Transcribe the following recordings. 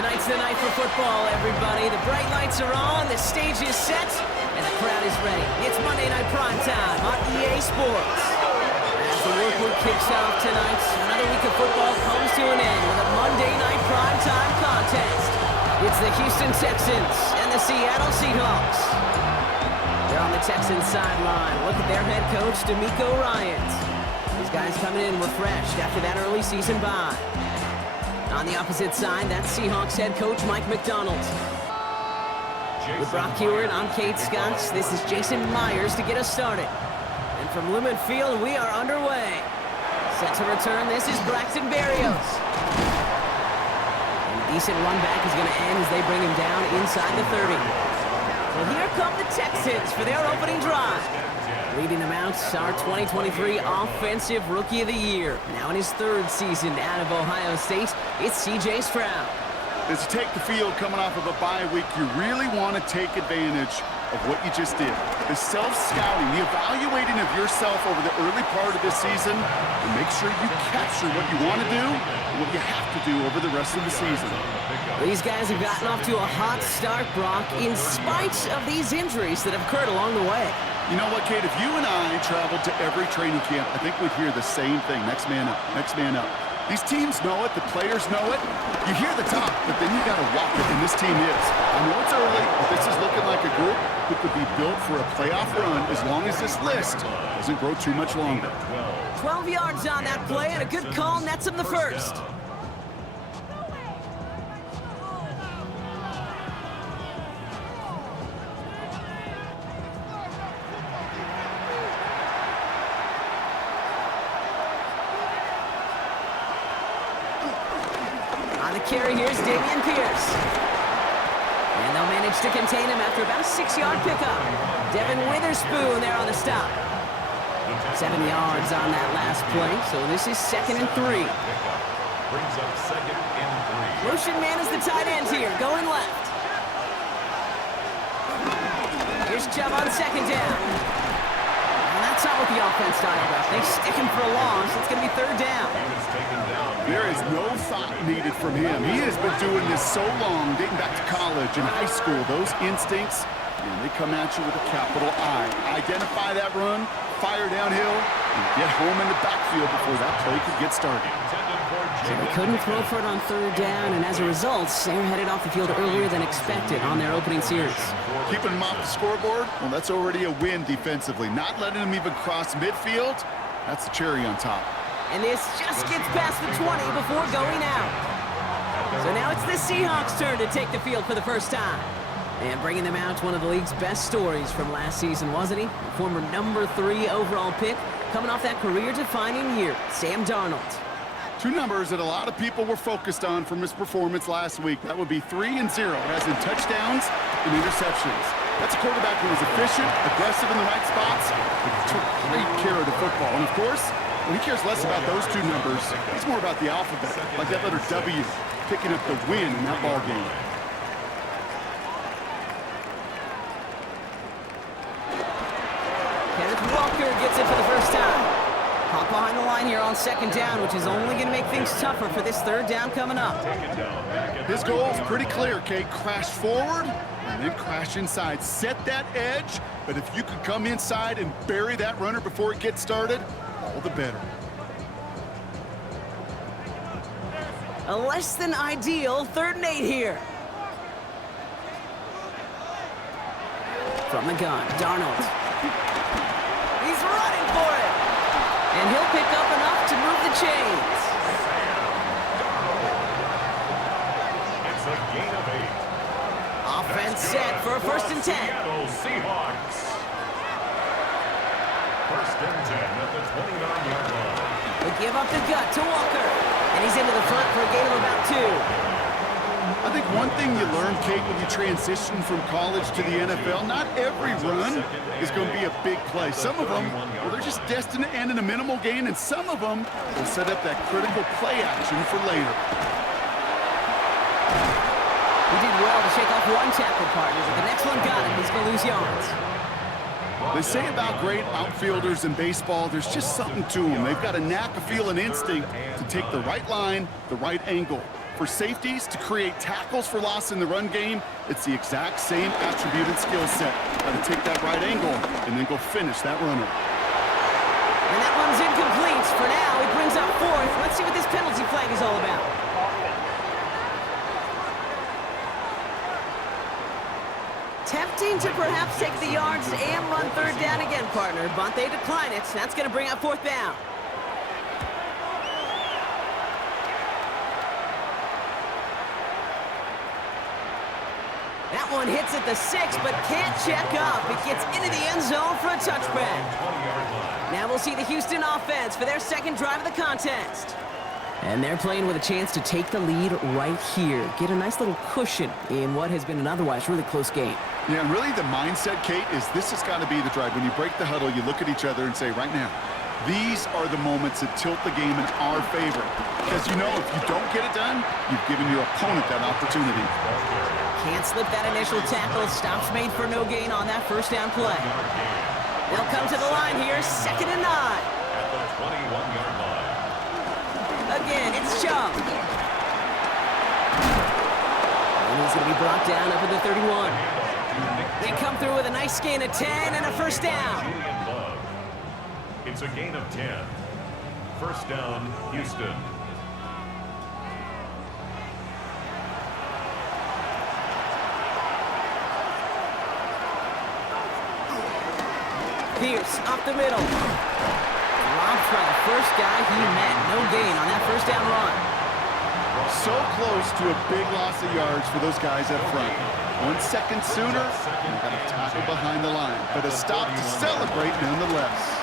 Tonight's the night for football, everybody. The bright lights are on, the stage is set, and the crowd is ready. It's Monday Night Primetime on EA Sports. As the work week kicks off tonight, another week of football comes to an end with a Monday Night Primetime contest. It's the Houston Texans and the Seattle Seahawks. They're on the Texans sideline. Look at their head coach, DeMeco Ryans. These guys coming in refreshed after that early season bye. On the opposite side, that's Seahawks head coach Mike McDonald. With Brock Hewitt, I'm Kate Scotts. This is Jason Myers to get us started. And from Lumen Field, we are underway. Set to return, this is Braxton Berrios. And a decent run back is going to end as they bring him down inside the 30. Well, here come the Texans for their opening drive. Leading them out, our 2023 Offensive Rookie of the Year. Now in his third season out of Ohio State, it's C.J. Stroud. As you take the field coming off of a bye week, you really want to take advantage of what you just did. The self-scouting, the evaluating of yourself over the early part of this season, and make sure you capture what you want to do and what you have to do over the rest of the season. These guys have gotten off to a hot start, Brock, in spite of these injuries that have occurred along the way. You know what, Kate? If you and I traveled to every training camp, I think we'd hear the same thing. Next man up, next man up. These teams know it, the players know it. You hear the talk, but then you got to walk it, and this team is. I know it's early, but this is looking like a group who could be built for a playoff run as long as this list doesn't grow too much longer. 12 yards on that play, and a good call nets him the first. Carry, here's Dameon Pierce. And they'll manage to contain him after about a 6-yard pickup. Devin Witherspoon there on the stop. 7 yards on that last play, so this is 2nd and 3. Brings up 2nd and 3. Motion man is the tight end here, going left. Here's Chubb on 2nd down. And that's not what the offense dialed up. They stick him for a loss. It's going to be 3rd down. There is no thought needed from him. He has been doing this so long, dating back to college and high school. Those instincts, and they come at you with a capital I. Identify that run, fire downhill, and get home in the backfield before that play could get started. So they couldn't throw for it on 3rd down, and as a result, they're headed off the field earlier than expected on their opening series. Keeping them off the scoreboard, well, that's already a win defensively. Not letting them even cross midfield, that's the cherry on top. And this just gets past the 20 before going out. So now it's the Seahawks' turn to take the field for the first time. And bringing them out, one of the league's best stories from last season, wasn't he? The former number 3 overall pick, coming off that career-defining year, Sam Darnold. 2 numbers that a lot of people were focused on from his performance last week. That would be 3 and 0, as in touchdowns and interceptions. That's a quarterback who was efficient, aggressive in the right spots, but took great care of the football. And of course, well, he cares less about those 2 numbers. It's more about the alphabet, like that letter W, picking up the win in that ball game. Kenneth Walker gets it for the first time. Hop behind the line here on 2nd down, which is only going to make things tougher for this 3rd down coming up. His goal is pretty clear, Kate. Crash forward and then crash inside. Set that edge, but if you could come inside and bury that runner before it gets started, all the better. A less than ideal 3rd and 8 here. From the gun, Darnold. He's running for it. And he'll pick up enough to move the chains. It's a gain of 8. Offense set for a 1st and 10. Seattle Seahawks. 1st and 10 at the 29-yard line. They give up the gut to Walker. And he's into the front for a gain of about 2. I think one thing you learn, Kate, when you transition from college to the NFL, not every run is going to be a big play. Some of them, well, they're just destined to end in a minimal gain, and some of them will set up that critical play action for later. He did well to shake off one tackle partner, but the next one got him. He's going to lose yards. They say about great outfielders in baseball, there's just something to them. They've got a knack, a feel, and instinct to take the right line, the right angle. For safeties to create tackles for loss in the run game, it's the exact same attributed skill set. Got to take that right angle and then go finish that runner. And that one's incomplete. For now, it brings up fourth. Let's see what this penalty flag is all about. Tempting to perhaps take the yards and run third down again, partner, but they decline it. That's going to bring up fourth down. That one hits at the 6, but can't check up. It gets into the end zone for a touchback. Now we'll see the Houston offense for their second drive of the contest. And they're playing with a chance to take the lead right here. Get a nice little cushion in what has been an otherwise really close game. Yeah, and really the mindset, Kate, is this has got to be the drive. When you break the huddle, you look at each other and say, right now, these are the moments that tilt the game in our favor. Because you know if you don't get it done, you've given your opponent that opportunity. Can't slip that initial tackle. Stops made for no gain on that first down play. They'll come to the line here, 2nd and 9. At the 21-yard line. Again, it's Chubb. And he's going to be brought down up at the 31. They come through with a nice gain of 10 and a first down. It's a gain of 10. First down, Houston. Pierce up the middle. Robbed by the first guy he met. No gain on that first down run. So close to a big loss of yards for those guys up front. 1 second sooner, and got a tackle behind the line. But a stop to celebrate nonetheless.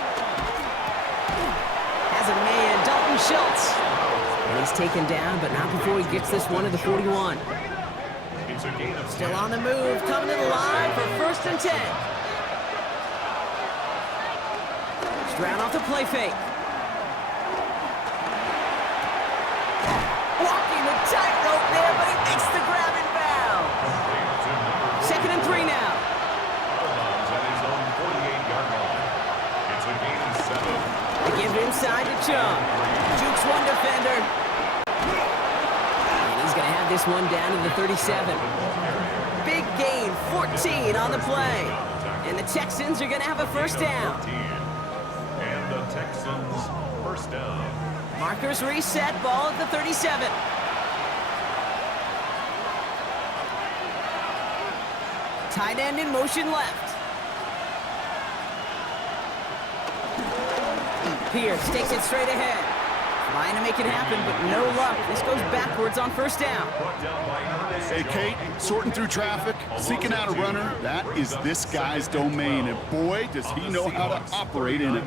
Has a man, Dalton Schultz. And he's taken down, but not before he gets this one to the 41. Still on the move, coming to the line for 1st and 10. Stroud off the play fake. Walking the tightrope there, but he makes the grab and bound. 2nd and 3 now. They give it inside to Chubb. Jukes one defender. And he's going to have this one down to the 37. Big gain, 14 on the play. And the Texans are going to have a first down. And the Texans first down. Markers reset, ball at the 37. Tight end in motion left. Pierce takes it straight ahead. Trying to make it happen, but no luck. This goes backwards on first down. Hey, Kate, sorting through traffic, seeking out a runner, that is this guy's domain. And boy, does he know how to operate in it.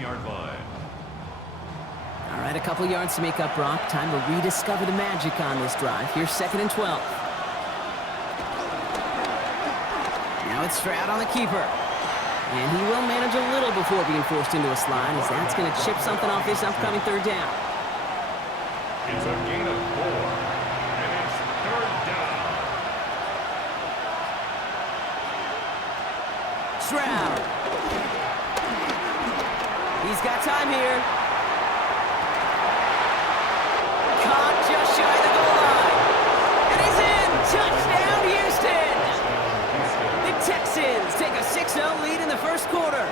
All right, a couple yards to make up, Brock. Time to rediscover the magic on this drive. Here's 2nd and 12. Now it's Stroud on the keeper. And he will manage a little before being forced into a slide, as that's going to chip something off this upcoming third down. It's a gain of 4, and it's 3rd down. Stroud. He's got time here. Caught just shy of the goal line. And he's in. Touchdown, Houston. The Texans take a 6-0 lead in the first quarter.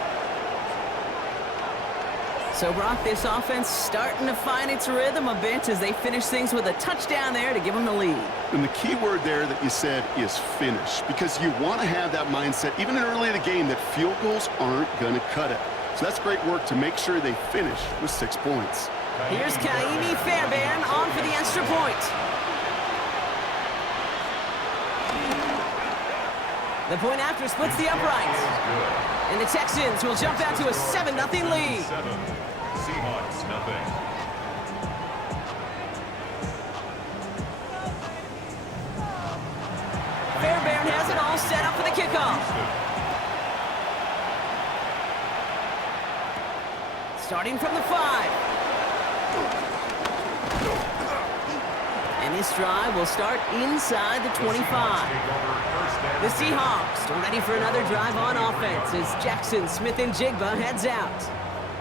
So, Brock, this offense starting to find its rhythm a bit as they finish things with a touchdown there to give them the lead. And the key word there that you said is finish, because you want to have that mindset, even early in the game, that field goals aren't going to cut it. So that's great work to make sure they finish with 6 points. Here's Kaimi Fairbairn on for the extra point. The point after splits the uprights. And the Texans will jump out to a 7-0 lead. Seahawks, nothing. Fairbairn has it all set up for the kickoff. Starting from the 5. And this drive will start inside the 25. The Seahawks are ready for another drive on offense as Jackson Smith-Njigba heads out.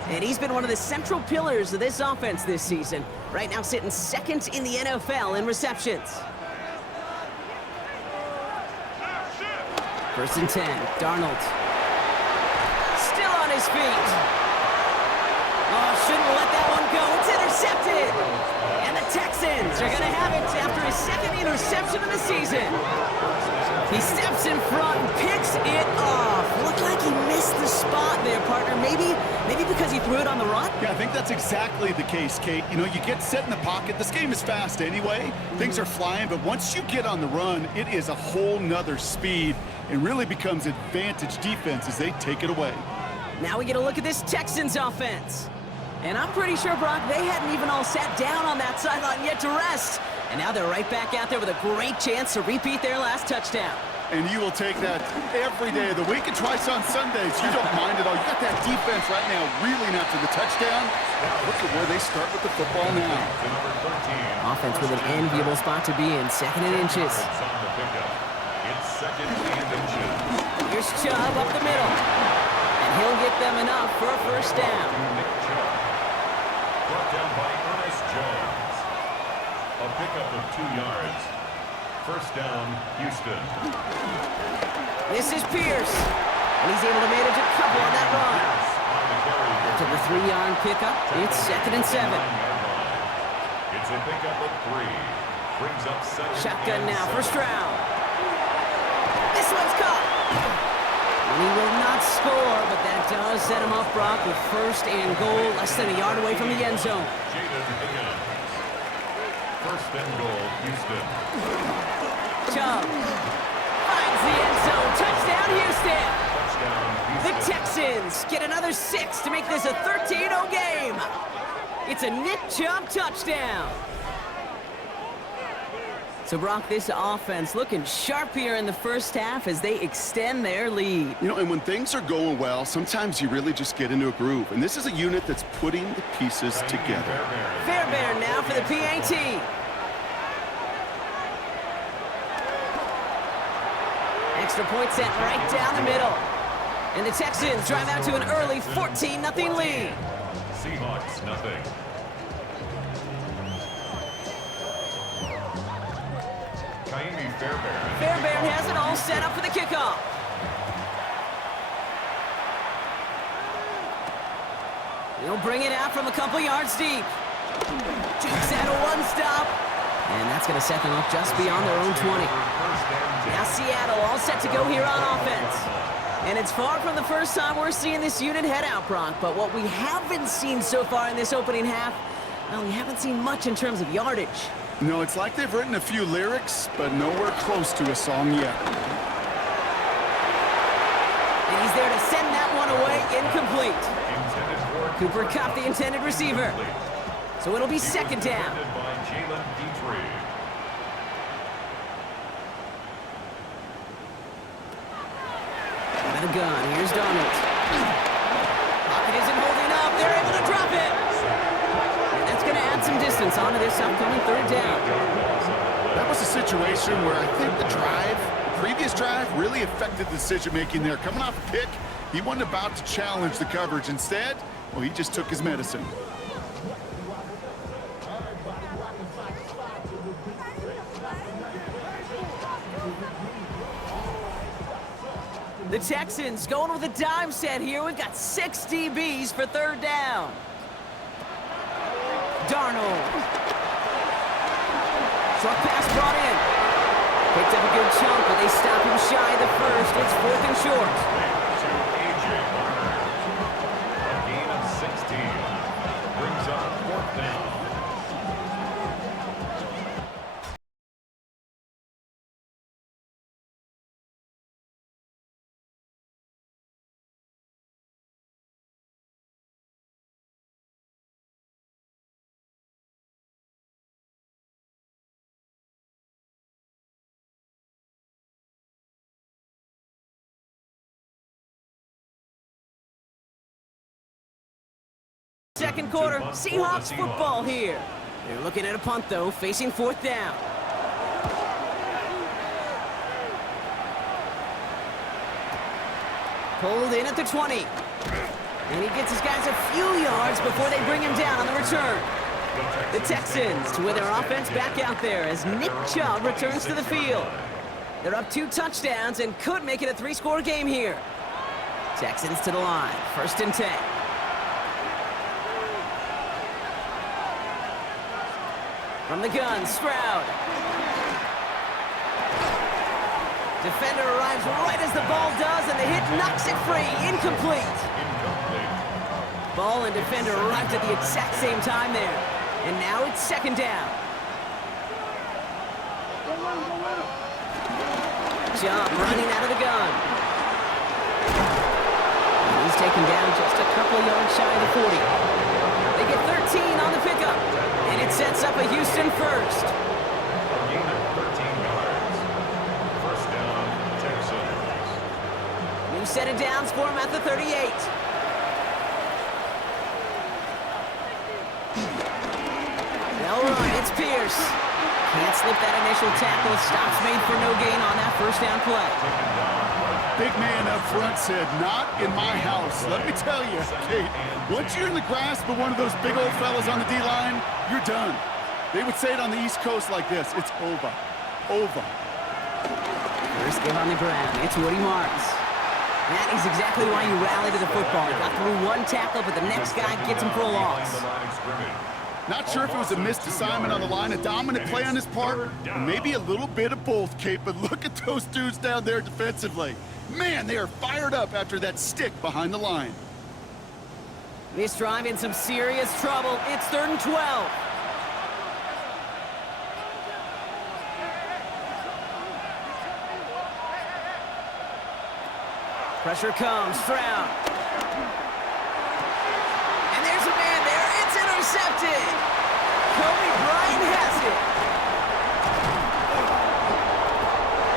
And he's been one of the central pillars of this offense this season. Right now sitting 2nd in the NFL in receptions. First and 10. Darnold. Still on his feet. Oh, shouldn't let that one go. It's intercepted. And the Texans are going to have it after his second interception of the season. He steps in front and picks it off. Looked like he missed the spot there, partner. Maybe because he threw it on the run? Yeah, I think that's exactly the case, Kate. You know, you get set in the pocket. This game is fast anyway. Things are flying, but once you get on the run, it is a whole nother speed and really becomes advantage defense as they take it away. Now we get a look at this Texans offense. And I'm pretty sure, Brock, they hadn't even all sat down on that sideline yet to rest. And now they're right back out there with a great chance to repeat their last touchdown. And you will take that every day of the week and twice on Sundays. You don't mind at all. You got that defense right now reeling after the touchdown. Look at where they start with the football now. Offense with an enviable spot to be in. Second and inches. It's second and inches. Here's Chubb up the middle. And he'll get them enough for a first down. Brought down by Ernest Jones. A pickup of 2 yards. First down, Houston. This is Pierce. And he's able to manage a couple on that run. After the 3-yard pickup, it's second and 7. It's a pickup of 3. Brings up second. Shotgun now, first round. This one's caught. And he will not score, but that does set him up, Brock, with first and goal, less than a yard away from the end zone. First and goal, Houston. Chubb finds the end zone. Touchdown, Houston. The Texans get another 6 to make this a 13-0 game. It's a Nick Chubb touchdown. So, Brock, this offense looking sharp here in the first half as they extend their lead. You know, and when things are going well, sometimes you really just get into a groove. And this is a unit that's putting the pieces together. Fairbairn now for the PAT. Extra point set right down the middle. And the Texans drive out to an early 14-0 lead. Seahawks, nothing. Fairbairn has it all set up for the kickoff. He'll bring it out from a couple yards deep. Jukes out a one-stop. And that's going to set them up just beyond their own 20. Now Seattle all set to go here on offense. And it's far from the first time we're seeing this unit head out, Brock. But what we haven't seen so far in this opening half, well, we haven't seen much in terms of yardage. No, it's like they've written a few lyrics, but nowhere close to a song yet. And he's there to send that one away incomplete. Cooper Kupp, the intended receiver. So it'll be second down. Out of the gun, here's Darnold. Pocket isn't holding up, they're able to drop it. Going to add some distance onto this upcoming third down. That was a situation where I think the previous drive, really affected the decision-making there. Coming off a pick, he wasn't about to challenge the coverage. Instead, well, he just took his medicine. The Texans going with a dime set here. We've got 6 DBs for third down. Darnold. Short pass brought in. Picked up a good chunk, but they stop him shy of the first. It's fourth and short. A gain of 16. Brings up fourth down. Second quarter, Seahawks football here. They're looking at a punt, though, facing fourth down. Pulled in at the 20. And he gets his guys a few yards before they bring him down on the return. The Texans with their offense back out there as Nick Chubb returns to the field. They're up 2 touchdowns and could make it a 3-score game here. Texans to the line, 1st and 10. From the gun, Stroud. Defender arrives right as the ball does, and the hit knocks it free. Incomplete. Ball and defender arrived at the exact same time there. And now it's 2nd down. Jump running out of the gun. He's taken down just a couple yards shy of the 40. They get 13 on the pickup. And it sets up a Houston first. A gain of 13 yards. 1st down, Texans. New set of downs for him at the 38. They'll run. It's Pierce. Can't slip that initial tackle. Stops made for no gain on that 1st down play. Big man up front said, not in my house. Let me tell you, Kate, once you're in the grasp of one of those big old fellas on the D-line, you're done. They would say it on the East Coast like this, it's over. Over. First give on the ground. It's Woody Marks. That is exactly why you rally to the football. He got through 1 tackle, but the next guy gets him for a loss. Not sure if it was a missed assignment on the line, a dominant play on his part, or maybe a little bit of both, Kate, but look at those dudes down there defensively. Man, they are fired up after that stick behind the line. This drive in some serious trouble. It's 3rd and 12. Pressure comes, Stroud. And there's a man there. It's intercepted. Kobe Bryant has it.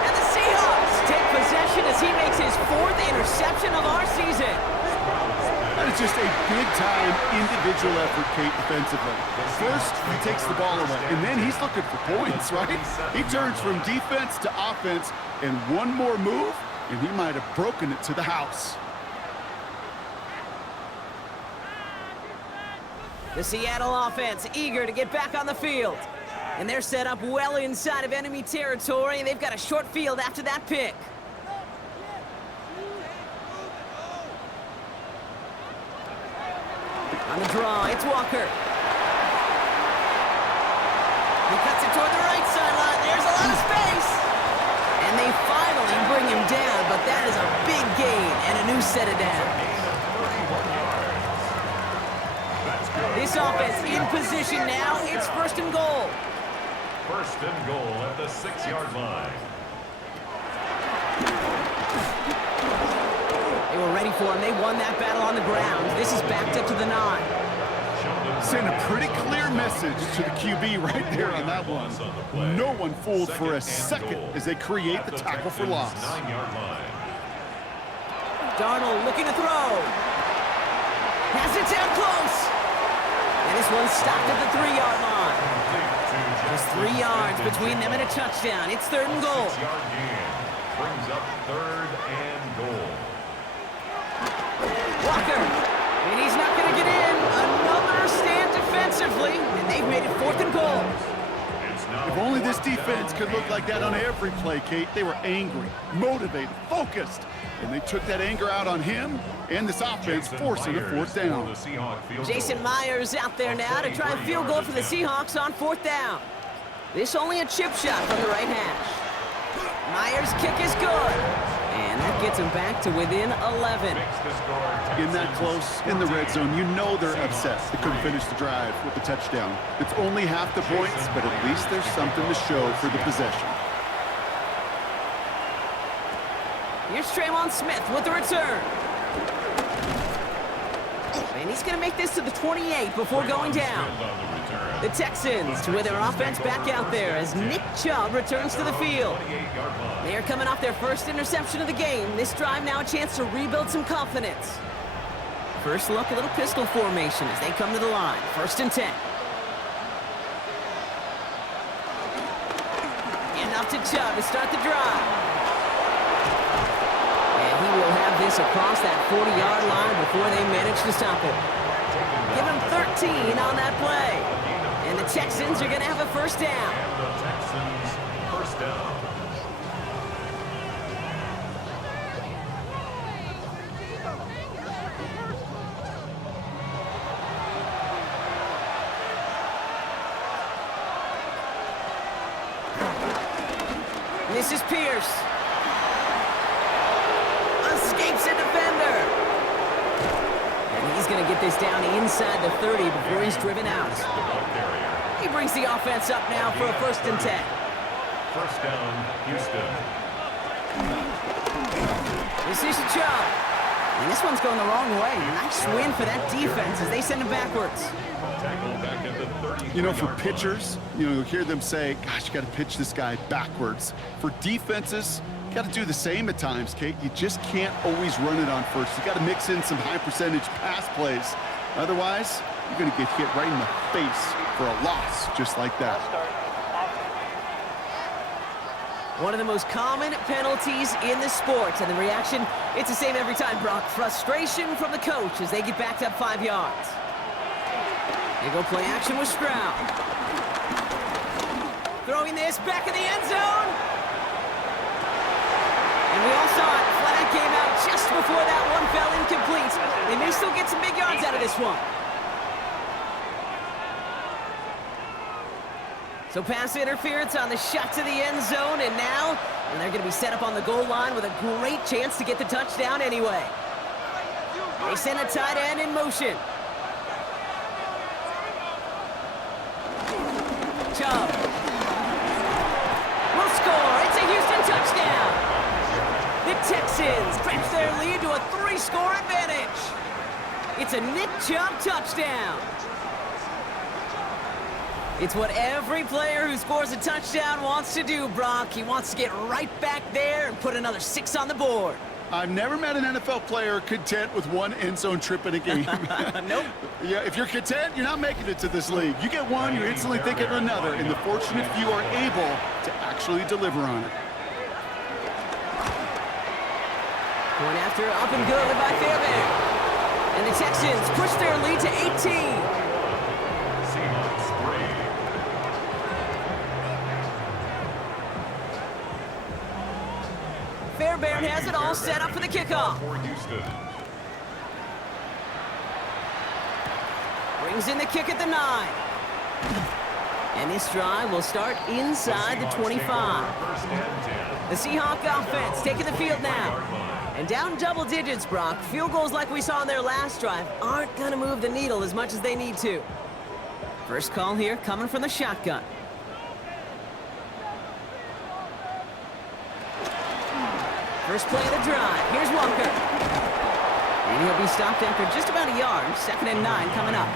And the Seahawks take possession as he makes his 4th interception of our season. That is just a big-time individual effort, Kate, defensively. First, he takes the ball away, and then he's looking for points, right? He turns from defense to offense, and one more move, and he might have broken it to the house. The Seattle offense eager to get back on the field. And they're set up well inside of enemy territory, and they've got a short field after that pick. On the draw, it's Walker. He cuts it toward the right sideline. There's a lot of space. And they finally bring him down, but that is a big gain and a new set of downs. This offense in position now. It's 1st and goal. 1st and goal at the 6-yard line. They were ready for him. They won that battle on the ground. This is backed up to the 9. Send a pretty clear message to the QB right there on that one. No one fooled for a second as they create the tackle for loss. 9-yard line. Darnold looking to throw. Has it down close. And this one's stopped at the 3-yard line. Just 3 yards between them and a touchdown. It's 3rd and goal. 6-yard gain brings up 3rd and goal. Walker. And he's not going to get in. Another stand defensively. And they've made it 4th and goal. If only this defense could look like that on every play, Kate. They were angry, motivated, focused. And they took that anger out on him and this offense, forcing a 4th down. Jason Myers out there now to try and field goal for the Seahawks on 4th down. This only a chip shot from the right hash. Myers' kick is good. And that gets him back to within 11. In that close, in the red zone, you know they're upset they couldn't finish the drive with the touchdown. It's only half the points, but at least there's something to show for the possession. Here's Tremon Smith with the return. And he's going to make this to the 28 before going down. The Texans with their offense back out there as Nick Chubb returns to the field. They are coming off their 1st interception of the game. This drive now a chance to rebuild some confidence. First look, a little pistol formation as they come to the line. 1st and 10. And up to Chubb to start the drive. And he will have this across that 40-yard line before they manage to stop it. Give him 13 on that play. And the Texans are going to have a 1st down. And the Texans 1st down. This is Pierce. Escapes a defender. And he's going to get this down inside the 30 before he's driven out. He brings the offense up now for a 1st and 10. First down, Houston. This is Chubb. And this one's going the wrong way. Nice win for that defense as they send him backwards. Tackled back at the 33-yard You know, for line. pitchers, you'll hear them say, gosh, you got to pitch this guy backwards. For defenses, you got to do the same at times, Kate. You just can't always run it on first. You got to mix in some high percentage pass plays. Otherwise, you're going to get hit right in the face for a loss just like that. One of the most common penalties in the sport, and the reaction, it's the same every time, Brock. Frustration from the coach as they get backed up 5 yards. They go play action with Stroud. Throwing this back in the end zone. And we all saw it. Flag came out just before that one fell incomplete. They may still get some big yards out of this one. So pass interference on the shot to the end zone, and now they're going to be set up on the goal line with a great chance to get the touchdown anyway. They send a tight end in motion. Chubb will score. It's a Houston touchdown. The Texans stretch their lead to a 3-score advantage. It's a Nick Chubb touchdown. It's what every player who scores a touchdown wants to do, Brock. He wants to get right back there and put another 6 on the board. I've never met an NFL player content with one end zone trip in a game. Nope. Yeah, if you're content, you're not making it to this league. You get one, you instantly think of another, and the fortunate few are able to actually deliver on it. Going after up and good by Fairbairn. And the Texans push their lead to 18. Seahawks 3. Fairbairn has it all set up for the kickoff. For Houston. Brings in the kick at the 9. And this drive will start inside the 25. First and 10. The Seahawk offense taking the field now. And down double digits, Brock. Field goals like we saw in their last drive aren't going to move the needle as much as they need to. First call here coming from the shotgun. First play of the drive. Here's Walker. And he'll be stopped after just about a yard. 2nd and 9 coming up.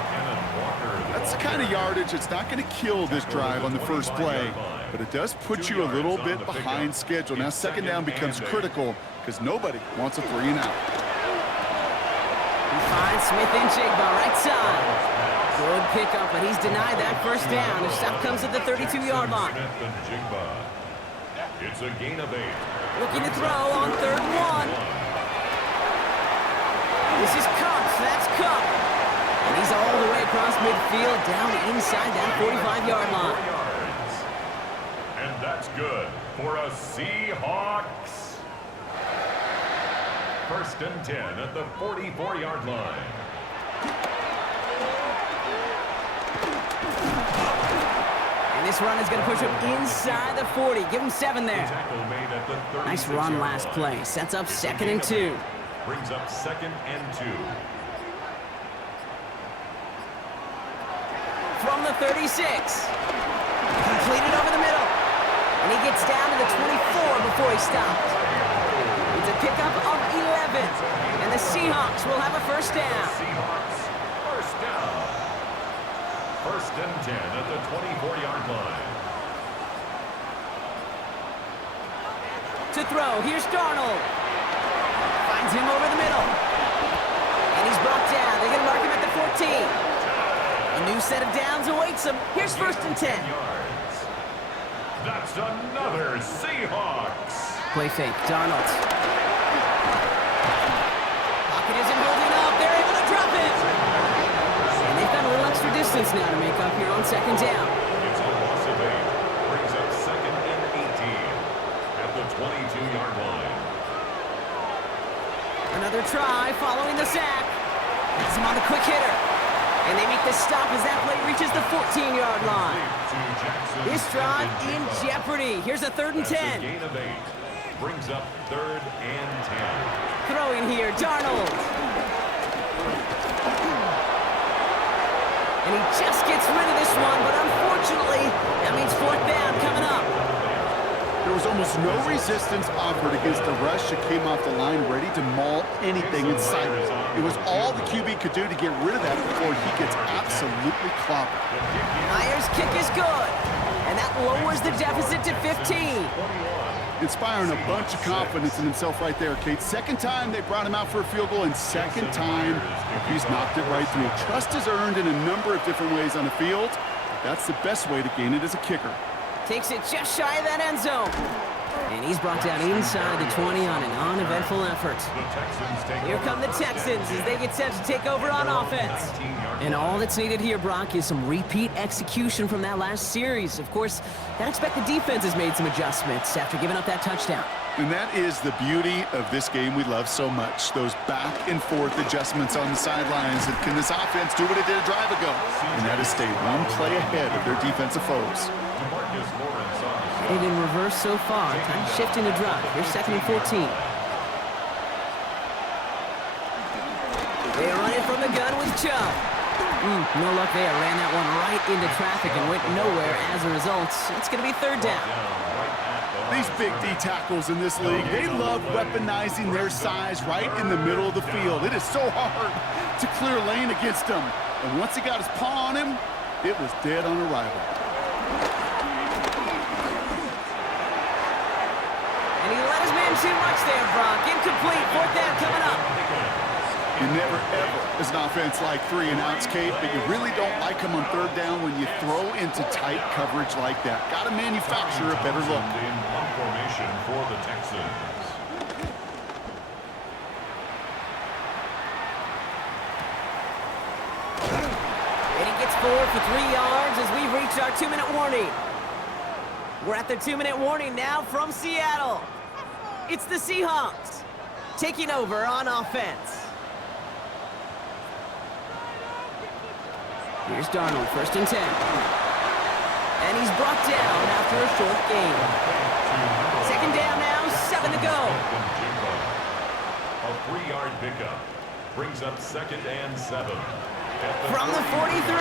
That's the kind of yardage it's not going to kill this drive on the first play, but it does put you a little bit behind schedule. Now 2nd down becomes critical because nobody wants a 3 and out. He finds Smith and Jigba right side. Good pickup, but he's denied that first down. The stop comes at the 32-yard line. It's a gain of 8. Looking to throw on 3rd and 1. This is Cup. That's Cup. And he's all the way across midfield down inside that 45-yard line. And that's good for a Seahawks. 1st and 10 at the 44-yard line. And this run is going to push him inside the 40. Give him 7 there. Tackle made at the Nice run 36-yard last line. play. Sets up 2nd and 2. Brings up 2nd and 2. From the 36. Completed over the middle. And he gets down to the 24 before he stopped. It's a pickup of 11. And the Seahawks will have a 1st down. Seahawks, 1st down. 1st and 10 at the 24-yard line. To throw, here's Darnold. Finds him over the middle. And he's brought down. They're going to mark him at the 14. A new set of downs awaits him. Here's 1st and 10. Yards. That's another Seahawks. Play fake, Darnold. Pocket isn't holding up. They're able to drop it. And they've got a little extra distance now to make up here on 2nd down. It's a loss of 8. Brings up 2nd and 18 at the 22-yard line. Another try following the sack. Has him on the quick hitter. And they make the stop as that play reaches the 14-yard line. This drive in jeopardy. Here's a 3rd and 10. That's a gain of 8. Brings up 3rd and 10. Throwing here, Darnold. And he just gets rid of this one, but unfortunately, that means 4th down coming up. There was almost no resistance offered against a rush that came off the line ready to maul anything in sight. It was all the QB could do to get rid of that before he gets absolutely clobbered. Myers' kick is good, and that lowers the deficit to 15. Inspiring a bunch of confidence in himself right there, Kate. 2nd time they brought him out for a field goal, and 2nd time he's knocked it right through. Trust is earned in a number of different ways on the field. That's the best way to gain it as a kicker. Takes it just shy of that end zone. And he's brought down inside the 20 on an uneventful effort. Here come the Texans as they get set to take over on offense. And all that's needed here, Brock, is some repeat execution from that last series. Of course, I expect the defense has made some adjustments after giving up that touchdown. And that is the beauty of this game we love so much. Those back and forth adjustments on the sidelines. And can this offense do what it did a drive ago? And that is stay one play ahead of their defensive foes. Headed in reverse so far. Time to shift into drive. Here's 2nd and 14. They run it from the gun with Chubb. No luck there. Ran that one right into traffic and went nowhere as a result. It's going to be 3rd down. These big D tackles in this league, they love weaponizing their size right in the middle of the field. It is so hard to clear lane against them. And once he got his paw on him, it was dead on arrival. And he let his man too much there, Brock. Incomplete. 4th down coming up. You never, ever, as an offense, like 3-and-outs, Kate, but you really don't like them on 3rd down when you throw into tight coverage like that. Got to manufacture a better look. In punt formation for the Texans. And he gets forward for 3 yards as we reach our 2-minute warning. We're at the 2-minute warning now from Seattle. It's the Seahawks taking over on offense. Here's Darnold, 1st and 10. And he's brought down after a short gain. 2nd down now, 7 to go. A 3-yard pickup brings up 2nd and 7. From the 43.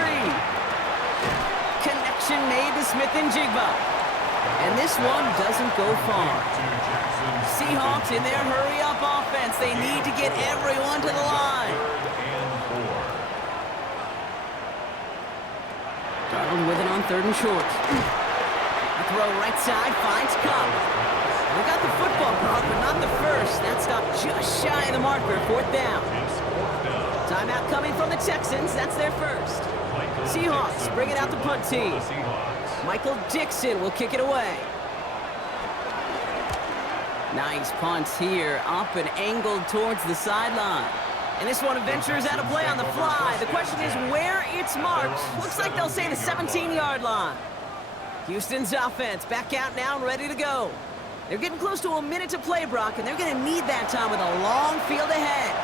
Connection made to Smith and Jigba. And this one doesn't go far. Seahawks in their hurry-up offense. They need to get everyone to the line. Darnold with it on 3rd and short. A throw right side finds Cup. We got the football, Brock, but not the first. That stopped just shy of the marker. 4th down. Timeout coming from the Texans. That's their first. Seahawks bring it out the punt team. Michael Dixon will kick it away. Nice punt here, up and angled towards the sideline. And this one ventures out of play on the fly. The question is where it's marked. Looks like they'll say the 17-yard line. Houston's offense back out now and ready to go. They're getting close to a minute to play, Brock, and they're going to need that time with a long field ahead.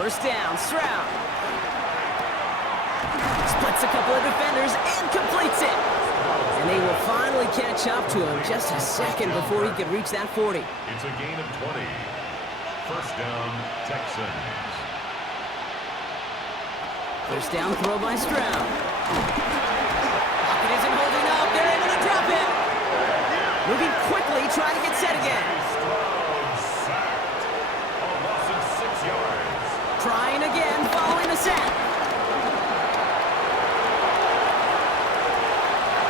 First down, Stroud. Splits a couple of defenders and completes it. And they will finally catch up to him just a second before he could reach that 40. It's a gain of 20. First down, Texans. First down throw by Stroud. Pocket isn't holding up. They're able to drop him. Moving quickly, trying to get set again. Stroud sacked. A loss of 6 yards. Trying again, following the sack.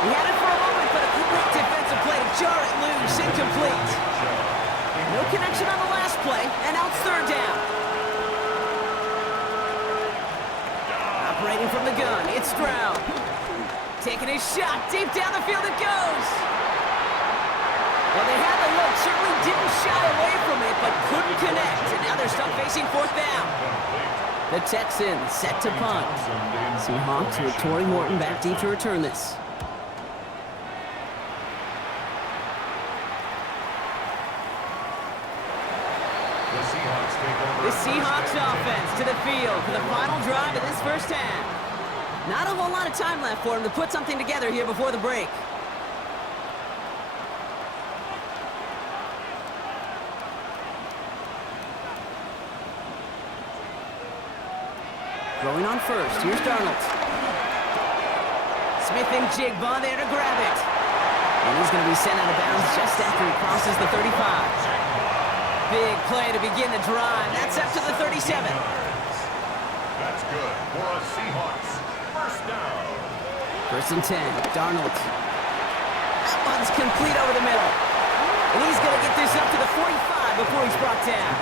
He had it for a moment, but a quick defensive play to jar it loose, incomplete. No connection on the last play, and now it's 3rd down. Operating from the gun, it's Stroud. Taking his shot, deep down the field it goes. Well, they had the look, certainly didn't shy away from it, but couldn't connect, and now they're stuck facing 4th down. The Texans set to punt. Seahawks with Torrey Morton back deep to return this. The Seahawks take over. The Seahawks offense to the field for the final drive of this first half. Not a whole lot of time left for him to put something together here before the break. Throwing on first. Here's Darnold. Smith and Jigba there to grab it. And he's going to be sent out of bounds just after he crosses the 35. Big play to begin the drive. That's up to the 37. That's good for a Seahawks first down. First and 10. Darnold. That one's complete over the middle. And he's going to get this up to the 45 before he's brought down.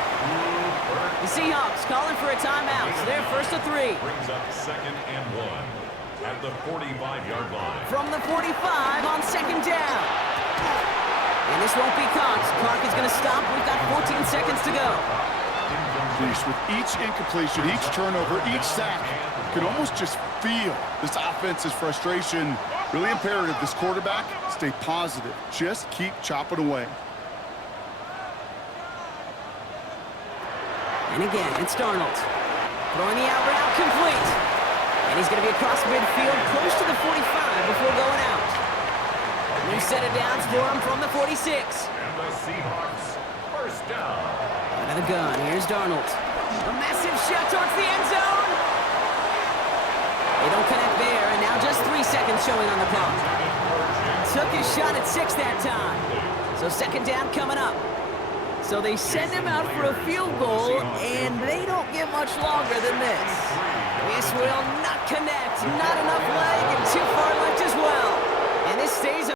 The Seahawks calling for a timeout. So they're first to 3. Brings up second and 1 at the 45-yard line. From the 45 on second down. And this won't be caught. Clock is going to stop. We've got 14 seconds to go. With each incompletion, each turnover, each sack, you can almost just feel this offense's frustration. Really imperative, this quarterback, stay positive. Just keep chopping away. And again, it's Darnold. Throwing the out route complete. And he's going to be across midfield, close to the 45 before going out. New set of downs for him from the 46. And the Seahawks first down. Out of the gun, here's Darnold. A massive shot towards the end zone. They don't connect there, and now just 3 seconds showing on the clock. Took his shot at 6 that time. So second down coming up. So they send him out for a field goal, and they don't get much longer than this. This will not connect. Not enough leg, and too far left as well. And this stays up.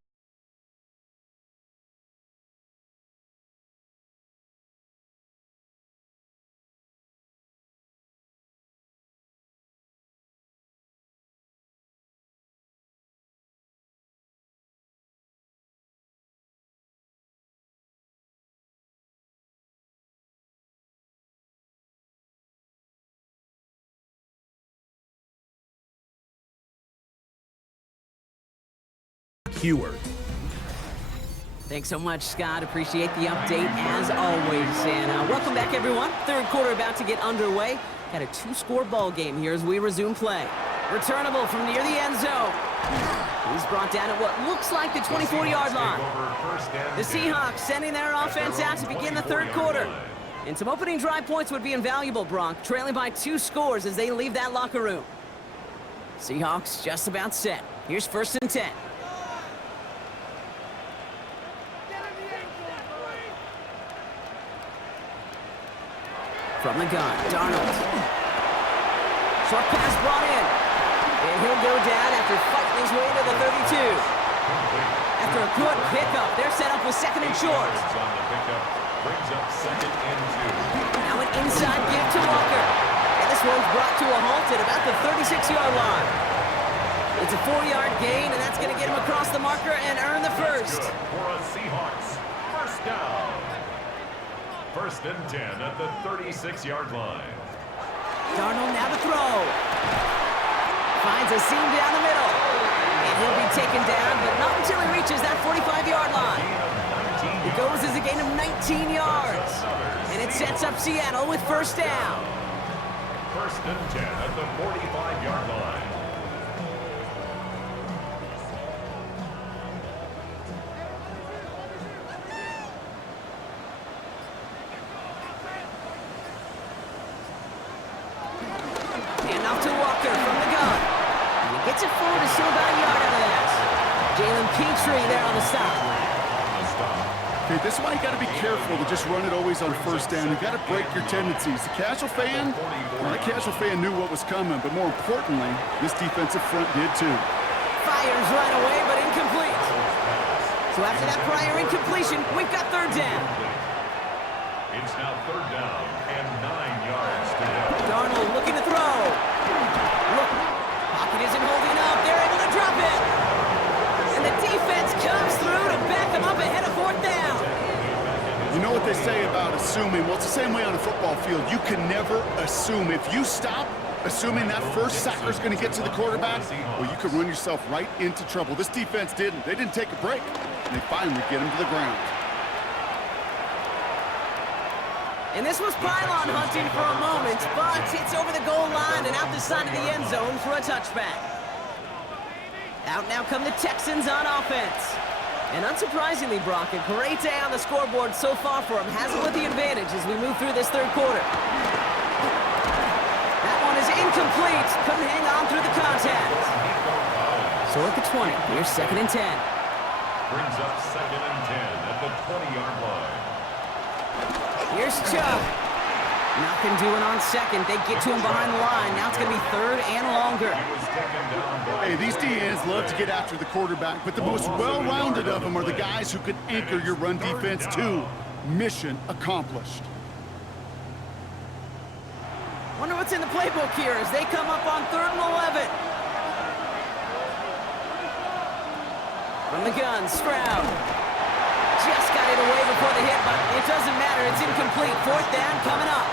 Heward. Thanks so much, Scott. Appreciate the update as always. And welcome back, everyone. Third quarter about to get underway. Got a 2-score ball game here as we resume play. Returnable from near the end zone. He's brought down at what looks like the 24-yard line. The Seahawks sending their offense out to begin the third quarter. And some opening drive points would be invaluable, Bronk, trailing by 2 scores as they leave that locker room. Seahawks just about set. Here's first and 10. From the gun, Darnold. Short pass brought in. And he'll go down after fighting his way to the 32. After a good pickup, they're set up with second and short. Brings up second and 2. Now an inside give to Walker. And this one's brought to a halt at about the 36-yard line. It's a 4-yard gain, and that's going to get him across the marker and earn the first. For a Seahawks first down. First and 10 at the 36-yard line. Darnold now to throw. Finds a seam down the middle. And he'll be taken down, but not until he reaches that 45-yard line. It goes as a gain of 19 yards. And it sets up Seattle with first down. First and 10 at the 45-yard line. Off to Walker from the gun. And he gets it forward to still about a yard out of that. Jalen Petrie there on the stop. Okay, this is why you got to be careful to just run it always on first down. You got to break your tendencies. The casual fan, well, the casual fan knew what was coming, but more importantly, this defensive front did too. Fires right away, but incomplete. So after that prior incompletion, we've got third down. It's now third down and 9 yards to go. Darnold looking to throw. Look, pocket isn't holding up. They're able to drop it. And the defense comes through to back them up ahead of fourth down. You know what they say about assuming? Well, it's the same way on a football field. You can never assume. If you stop assuming that first sacker's going to get to the quarterback, well, you could run yourself right into trouble. This defense didn't. They didn't take a break. And they finally get him to the ground. And this was pylon hunting for a moment, but it's over the goal line and out the side of the end zone for a touchback. Out now come the Texans on offense. And unsurprisingly, Brock, a great day on the scoreboard so far for him. Has it with the advantage as we move through this third quarter. That one is incomplete. Couldn't hang on through the contact. So at the 20, here's 2nd and 10. Brings up 2nd and 10 at the 20-yard line. Here's Chubb. Nothing doing on 2nd. They get to him behind the line. Now it's going to be 3rd and longer. Hey, these DNs love to get after the quarterback, but the most well-rounded of them are the guys who can anchor your run defense too. Mission accomplished. Wonder what's in the playbook here as they come up on 3rd and 11. From the gun, Stroud. Just got it away before the hit, but it doesn't matter. It's incomplete. 4th down coming up.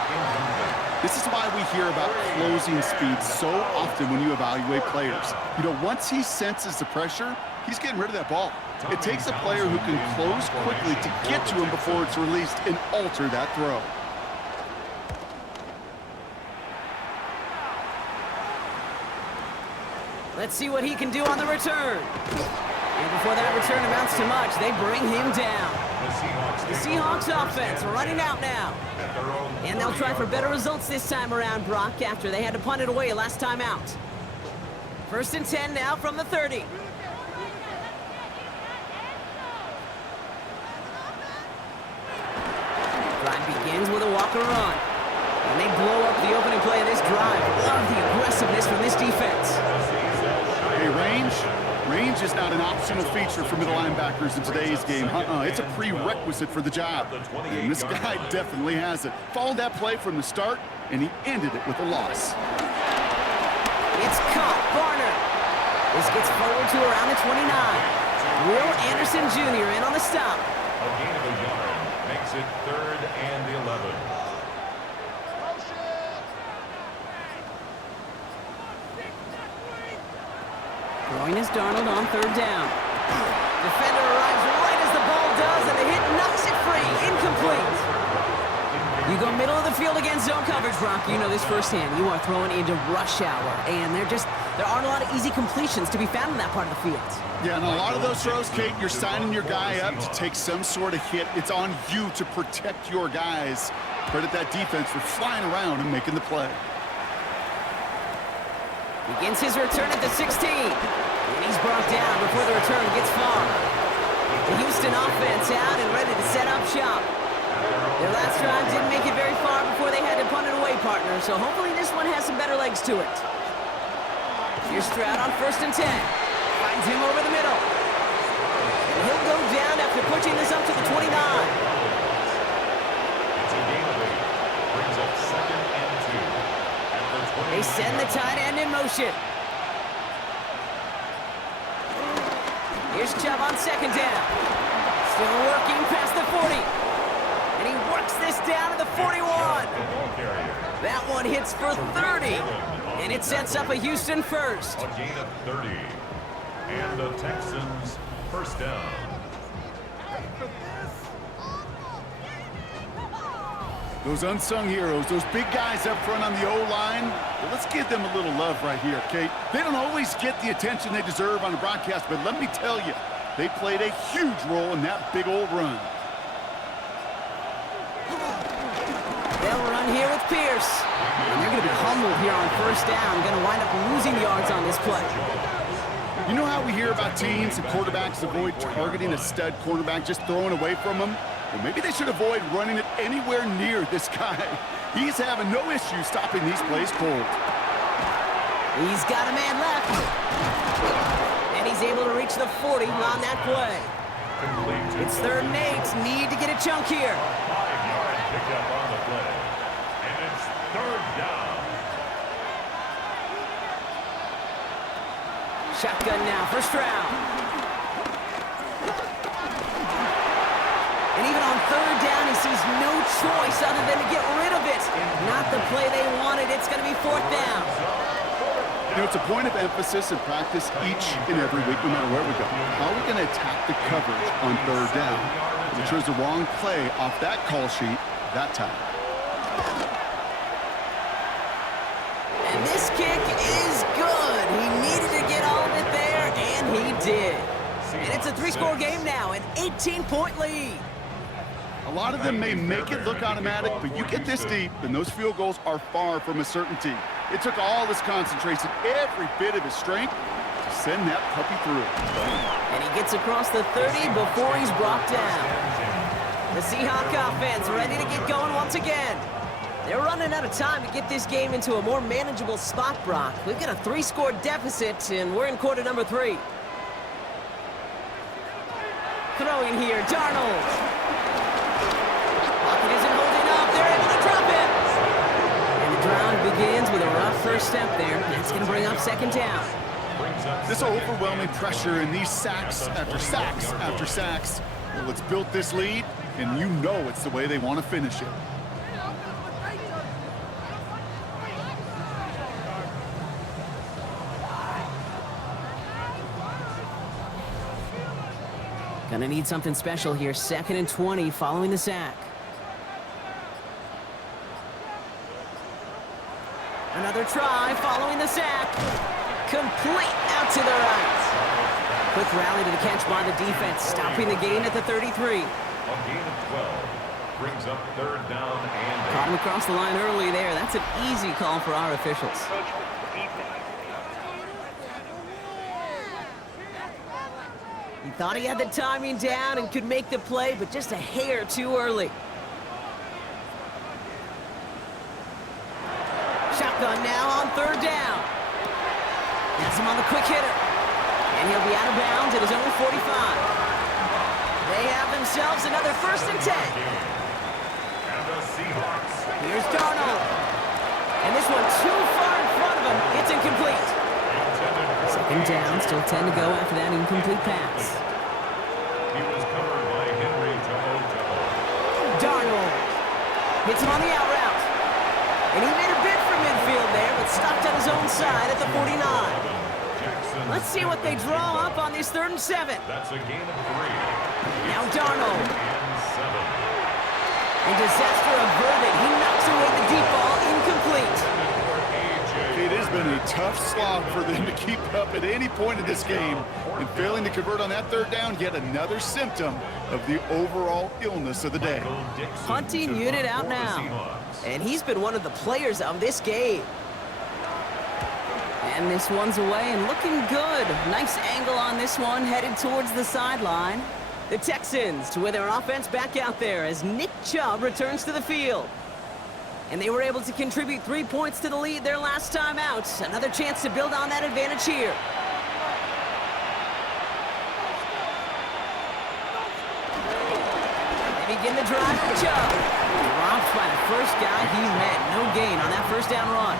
This is why we hear about closing speed so often when you evaluate players. You know, once he senses the pressure, he's getting rid of that ball. It takes a player who can close quickly to get to him before it's released and alter that throw. Let's see what he can do on the return. And before that return amounts to much, they bring him down. The Seahawks offense running out now. And they'll try for better results this time around, Brock, after they had to punt it away last time out. 1st and 10 now from the 30. Drive begins with a Walker run. And they blow up the opening play of this drive. Love the aggressiveness from this defense. Hey, range is not an optional feature for middle linebackers in today's game. It's a prerequisite for the job. And this guy definitely has it. Followed that play from the start, and he ended it with a loss. It's caught. Barner. This gets forward to around the 29. Will Anderson Jr. in on the stop. A gain of a yard makes it 3rd and 11. Throwing is Darnold on 3rd down. Defender arrives right as the ball does, and the hit knocks it free. Incomplete. You go middle of the field against zone coverage, Brock. You know this firsthand. You are throwing into rush hour, and there aren't a lot of easy completions to be found in that part of the field. Yeah, and a lot of those throws, Kate, you're signing your guy up to take some sort of hit. It's on you to protect your guys. Credit that defense for flying around and making the play. Begins his return at the 16. And he's brought down before the return gets far. The Houston offense out and ready to set up shop. Their last drive didn't make it very far before they had to punt it away, partner, so hopefully this one has some better legs to it. Here's Stroud on 1st and 10. Finds him over the middle. And he'll go down after pushing this up to the 29. It's a gain of 8. Brings up 2nd and 2. They send the tight end in motion. Here's Chubb on 2nd down. Still working past the 40. And he works this down to the 41. That one hits for 30. And it sets up a Houston first. A gain of 30. And the Texans first down. Those unsung heroes, those big guys up front on the O-line, well, let's give them a little love right here, Kate. They don't always get the attention they deserve on the broadcast, but let me tell you, they played a huge role in that big old run. They'll run here with Pierce. And they're going to be humbled here on 1st down. Going to wind up losing yards on this play. You know how we hear about teams and quarterbacks avoid targeting a stud cornerback, just throwing away from them? Well, maybe they should avoid running it anywhere near this guy. He's having no issue stopping these plays cold. He's got a man left. And he's able to reach the 40 on that play. It's 3rd and 8. Need to get a chunk here. 5-yard pickup on the play. And it's 3rd down. Shotgun now for Stroud. And even on 3rd down, he sees no choice other than to get rid of it. Not the play they wanted. It's going to be 4th down. You know, it's a point of emphasis in practice each and every week, no matter where we go. How are we going to attack the coverage on 3rd down? We chose the wrong play off that call sheet that time. did. And it's a 3-score game now, an 18-point lead. A lot of them may make it look automatic, but you get this deep, and those field goals are far from a certainty. It took all his concentration, every bit of his strength, to send that puppy through. And he gets across the 30 before he's brought down. The Seahawks offense ready to get going once again. They're running out of time to get this game into a more manageable spot, Brock. We've got a 3-score deficit, and we're in quarter number 3. Throwing here, Darnold. Pocket isn't holding up. They're able to drop it. And the drive begins with a rough first step there. That's going to bring up second down. This overwhelming pressure and these sacks after sacks after sacks. Well, it's built this lead, and you know it's the way they want to finish it. Gonna need something special here. 2nd and 20 following the sack. Another try following the sack. Complete out to the right. Quick rally to the catch by the defense, stopping the gain at the 33. A gain of 12 brings up 3rd down and Caught him across the line early there. That's an easy call for our officials. He thought he had the timing down and could make the play, but just a hair too early. Shotgun now on 3rd down. Has him on the quick hitter. And he'll be out of bounds at his own 45. They have themselves another 1st and 10. And the Seahawks. Here's Darnold. And this one too far in front of him. It's incomplete. 2nd down, still 10 to go after that incomplete pass. He was covered by Henry Toho. Darnold hits him on the out route. And he made a bid for midfield there, but stopped on his own side at the 49. Let's see what they draw up on this 3rd and 7. That's a gain of 3. Now Darnold. And 7. And disaster averted. He knocks away the deep ball, incomplete. It has been a tough slog for them to keep up at any point in this game. And failing to convert on that 3rd down, yet another symptom of the overall illness of the day. Punting unit out now. And he's been one of the players of this game. And this one's away and looking good. Nice angle on this one, headed towards the sideline. The Texans to with their offense back out there as Nick Chubb returns to the field. And they were able to contribute 3 points to the lead their last time out. Another chance to build on that advantage here. They begin the drive for Chubb. Dropped by the first guy he met. No gain on that 1st down run.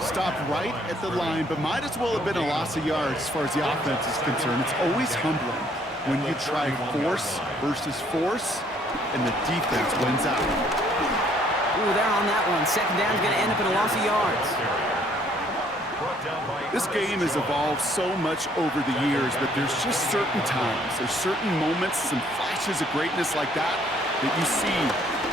Stopped right at the line, but might as well have been a loss of yards as far as the offense is concerned. It's always humbling when you try force versus force, and the defense wins out. Ooh, they're on that one. 2nd down's going to end up in a loss of yards. This game has evolved so much over the years, but there's just certain times, there's certain moments, some flashes of greatness like that you see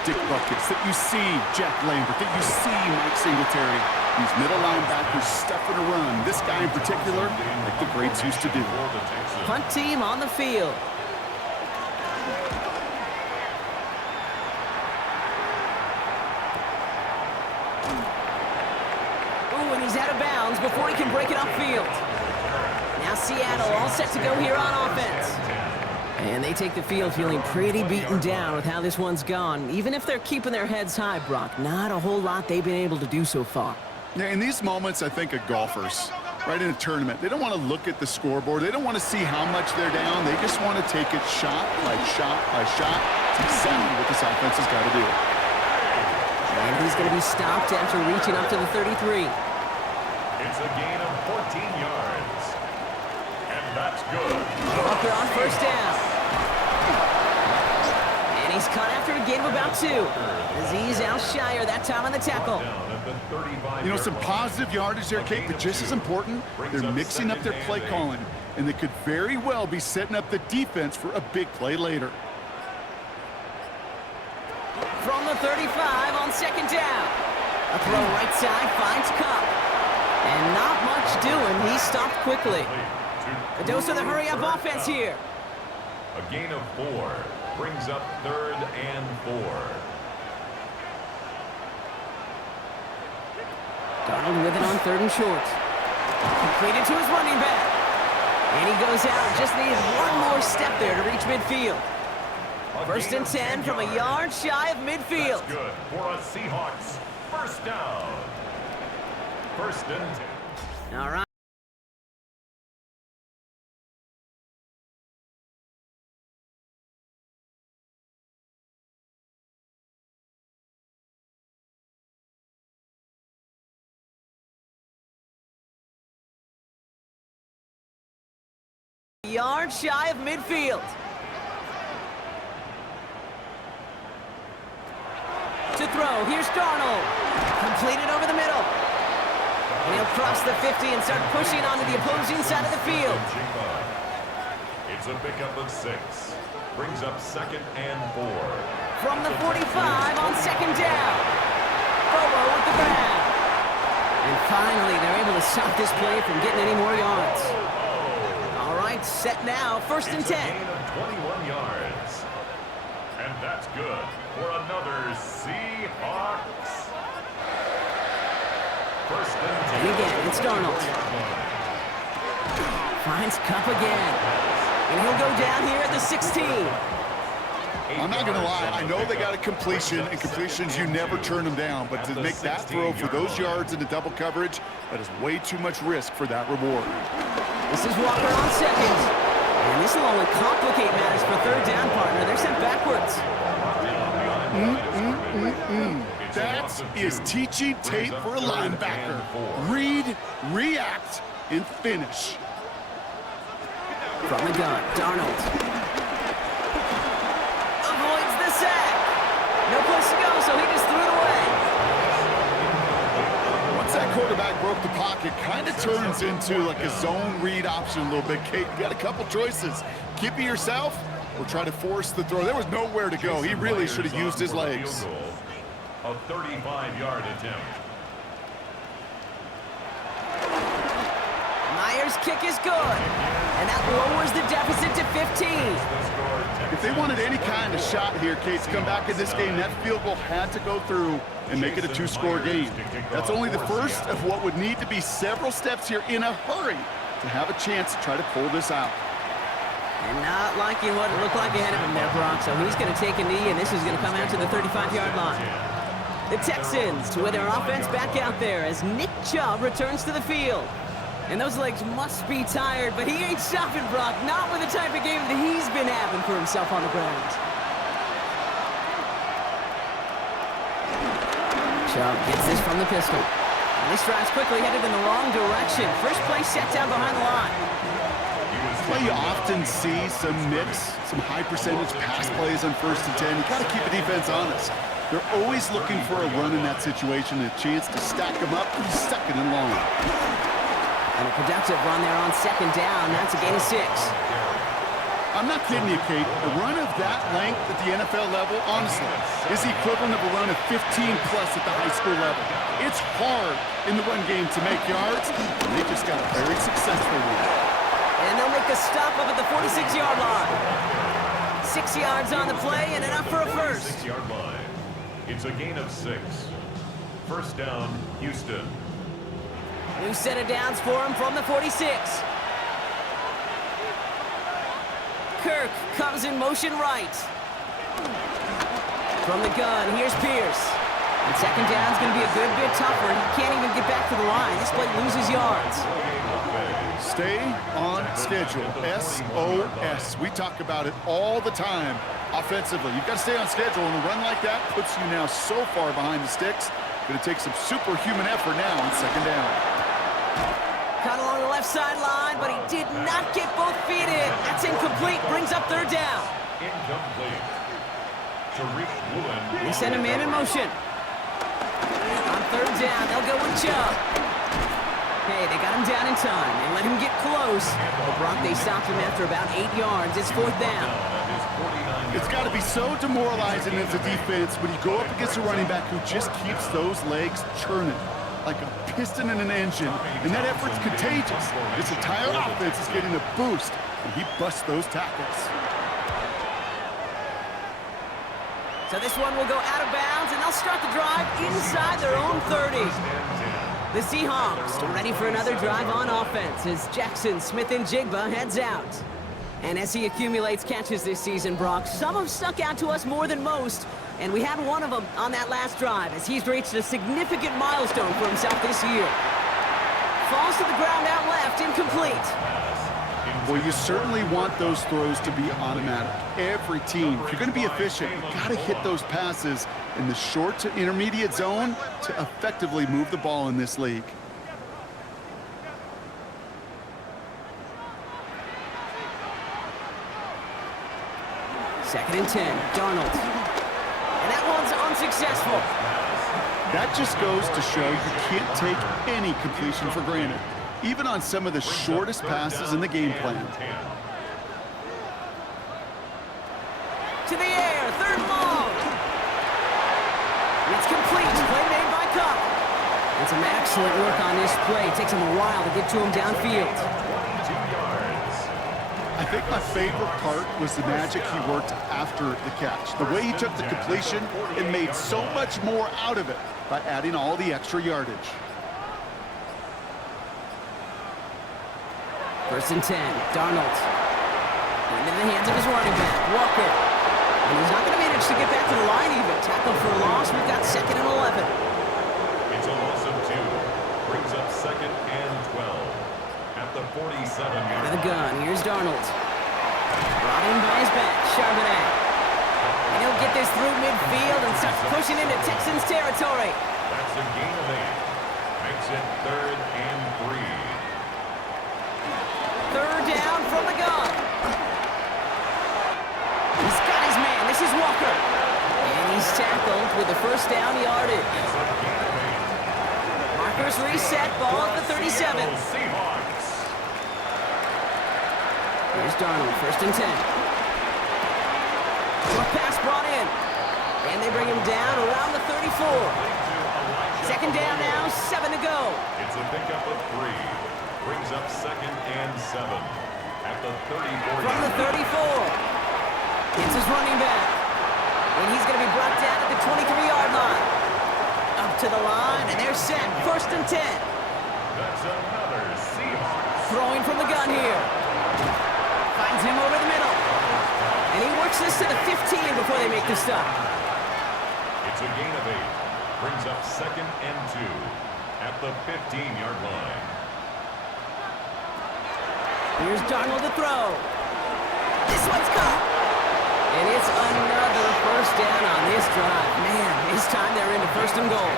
Dick Buckets, that you see Jack Lambert, that you see Mike Singletary. These middle linebackers stuffing a run. This guy in particular, like the greats used to do. Punt team on the field. Ooh, and he's out of bounds before he can break it upfield. Now Seattle all set to go here on offense. And they take the field feeling pretty beaten down with how this one's gone. Even if they're keeping their heads high, Brock, not a whole lot they've been able to do so far. Yeah, in these moments, I think of golfers, right, in a tournament. They don't want to look at the scoreboard. They don't want to see how much they're down. They just want to take it shot by shot by shot. It's exactly what this offense has got to do. And he's going to be stopped after reaching up to the 33. It's a gain of 14 yards. And that's good. Walker on 1st down. And he's caught after a gain of about 2. Azeez Al-Shire that time on the tackle. You know, some positive yardage there, Kate, but just as important, they're mixing up their play calling, and they could very well be setting up the defense for a big play later. From the 35 on 2nd down. A throw right side finds Cup. And not much doing. He stopped quickly. A dose of the hurry-up offense here. A gain of 4 brings up 3rd and 4. Darnold with it on 3rd and short. Completed to his running back. And he goes out. Just needed one more step there to reach midfield. 1st and 10 from a yard shy of midfield. That's good for a Seahawks first down. 1st and 10. All right. Yard shy of midfield. To throw, here's Darnold. Completed over the middle. And he'll cross the 50 and start pushing onto the opposing side of the field. It's a pickup of 6. Brings up 2nd and 4. From the 45 on 2nd down. Bobo with the grab. And finally, they're able to stop this play from getting any more yards. All right, set now, 1st and 10. It's a gain of 21 yards. And that's good for another Seahawks. 1st and 10. And again, it's Darnold. Finds Cup again. And he'll go down here at the 16. I'm not going to lie. I know they got a completion, and completions, you never turn them down. But to make that throw for those yards into double coverage, that is way too much risk for that reward. This is Walker on 2nd. And this will only complicate matters for 3rd down, partner. They're sent backwards. That is teaching tape for a linebacker. Read, react, and finish. From the gun, Darnold. Avoids the sack. No place to go, so he just threw it away. Once that quarterback broke the pocket, kind of turns into like a zone read option a little bit. Kate, you got a couple choices. Keep it yourself or try to force the throw. There was nowhere to go. He really should have used his legs. A 35-yard attempt. Myers' kick is good. And that lowers the deficit to 15. If they wanted any kind of shot here, Kate, to come back in this game, that field goal had to go through and make it a 2-score game. That's only the first of what would need to be several steps here in a hurry to have a chance to try to pull this out. And not liking what it looked like ahead of him there, Brock. So he's going to take a knee, and this is going to come out to the 35-yard line. The Texans with their offense back out there as Nick Chubb returns to the field. And those legs must be tired, but he ain't stopping, Brock. Not with the type of game that he's been having for himself on the ground. Chubb gets this from the pistol. And this drive's quickly headed in the wrong direction. First play set down behind the line. Well, you often see some mix, some high-percentage pass plays on 1st and 10. You got to keep the defense honest. They're always looking for a run in that situation, a chance to stack them up 2nd and long. And a productive run there on 2nd down. That's a gain of 6. I'm not kidding you, Kate. A run of that length at the NFL level, honestly, is the equivalent of a run of 15-plus at the high school level. It's hard in the run game to make yards, and they just got a very successful one. And they'll make the stop up at the 46-yard line. 6 yards on the play and enough for a first. 6-yard line. It's a gain of 6. 1st down, Houston. New set of downs for him from the 46. Kirk comes in motion right. From the gun, here's Pierce. And 2nd down's going to be a good bit tougher. He can't even get back to the line. This play loses yards. Stay on schedule. SOS. We talk about it all the time offensively. You've got to stay on schedule, and a run like that puts you now so far behind the sticks. Going to take some superhuman effort now on 2nd down. Caught along the left sideline, but he did not get both feet in. That's incomplete. Brings up 3rd down. Incomplete. Tariq Woolen. They send a man in motion. On 3rd down, they'll go with Chubb. Hey, they got him down in time and let him get close. But Brock, they stopped him after about 8 yards. It's 4th down. It's got to be so demoralizing as a defense when you go up against a running back who just keeps those legs churning. like a piston in an engine, and that effort's contagious. This entire offense is getting a boost, and he busts those tackles. So this one will go out of bounds, and they'll start the drive inside their own 30. The Seahawks are ready for another drive on offense as Jackson, Smith, and Jigba heads out. And as he accumulates catches this season, Brock, some have stuck out to us more than most, and we had one of them on that last drive as he's reached a significant milestone for himself this year. Falls to the ground out left, incomplete. Well, you certainly want those throws to be automatic. Every team, if you're going to be efficient, you've got to hit those passes in the short to intermediate zone to effectively move the ball in this league. Second and 10, Darnold. And that one's unsuccessful. That just goes to show you can't take any completion for granted, even on some of the shortest passes in the game plan. To the air, third and long. It's complete, play made by Cup. And some excellent work on this play. It takes him a while to get to him downfield. I think my favorite part was the magic he worked after the catch. The way he took the completion and made so much more out of it by adding all the extra yardage. First and 10, Darnold. Into the hands of his running back, Walker. And he's not going to manage to get back to the line even. Tackle for a loss. We've got second and 11. It's a loss of 2. Brings up second and 12. At the 47-yard Out of the gun, here's Darnold. Brought in by his back, Charbonnet. And he'll get this through midfield and starts pushing into Texans territory. That's a gain of 8. Makes it third and 3. Third down from the gun. He's got his man. This is Walker. And he's tackled with the first down yardage. Markers reset, ball at the 37. Seahawks. Here's Darnold, first and 10. Short pass brought in. And they bring him down around the 34. Second down now, 7 to go. It's a pickup of 3. Brings up second and 7. At the 34. From the 34. It's his running back. And he's going to be brought down at the 23-yard line. Up to the line, and they're set. First and 10. That's another Seahawks. Throwing from the gun here. Finds him over the middle. And he works this to the 15 before they make the stop. It's a gain of 8. Brings up second and 2. At the 15-yard line. Here's Darnold to throw. This one's caught. And it's another first down on this drive. Man, this time they're into first and goal.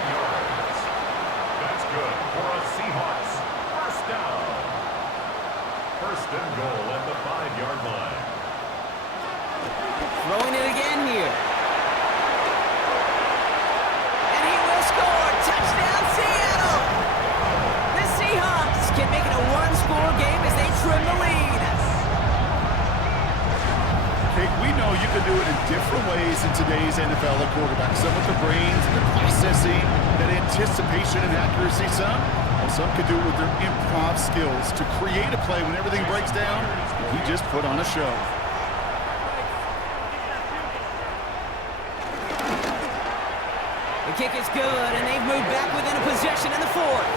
That's good for a Seahawks. First down. First and goal at the 5-yard line. Throwing it again here. And he will score. Touchdown, Seattle. The Seahawks can make it a one-score game as they trim the lead. Kate, we know you can do it in different ways in today's NFL at quarterback. Some with the brains, the processing, that anticipation and accuracy. Some can do it with their improv skills to create a play when everything breaks down. He just put on a show. The kick is good, and they've moved back within a possession in the fourth.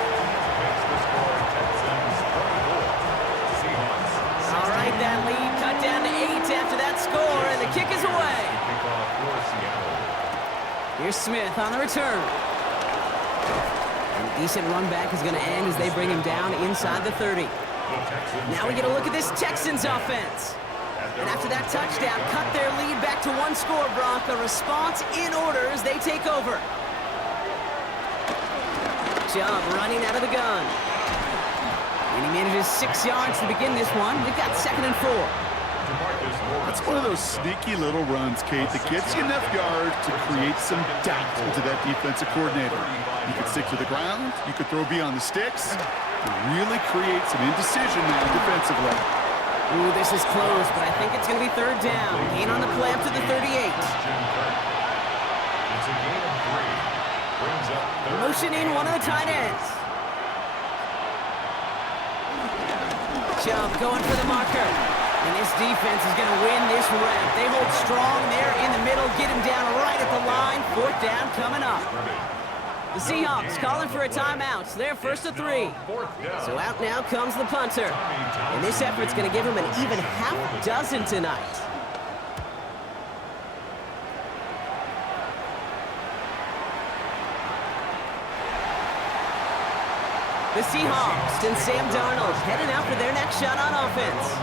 Makes the score Texans 24. Seahawks. All right, that lead cut down to 8 after that score, and the kick is away. Kickoff for Seattle. Here's Smith on the return. And a decent run back is going to end as they bring him down inside the 30. Now we get a look at this Texans offense. And after that touchdown, cut their lead back to 1 score, Brock. A response in order as they take over. Chubb running out of the gun. And he manages 6 yards to begin this one. We've got second and 4. That's one of those sneaky little runs, Kate, that gets you enough yards to create some doubt into that defensive coordinator. You could stick to the ground, you could throw beyond the sticks, and really create some indecision now defensively. Ooh, this is close, but I think it's going to be third down. Gain on the play up to the 38. It's a gain of 3. Brings up third. Motioning one of the tight ends. Chubb going for the marker. And this defense is going to win this rep. They hold strong there in the middle, get him down right at the line. 4th down coming up. The Seahawks calling for a timeout. So they're 1st and 3. So out now comes the punter. And this effort's going to give him an even half dozen tonight. The Seahawks and Sam Darnold heading out for their next shot on offense.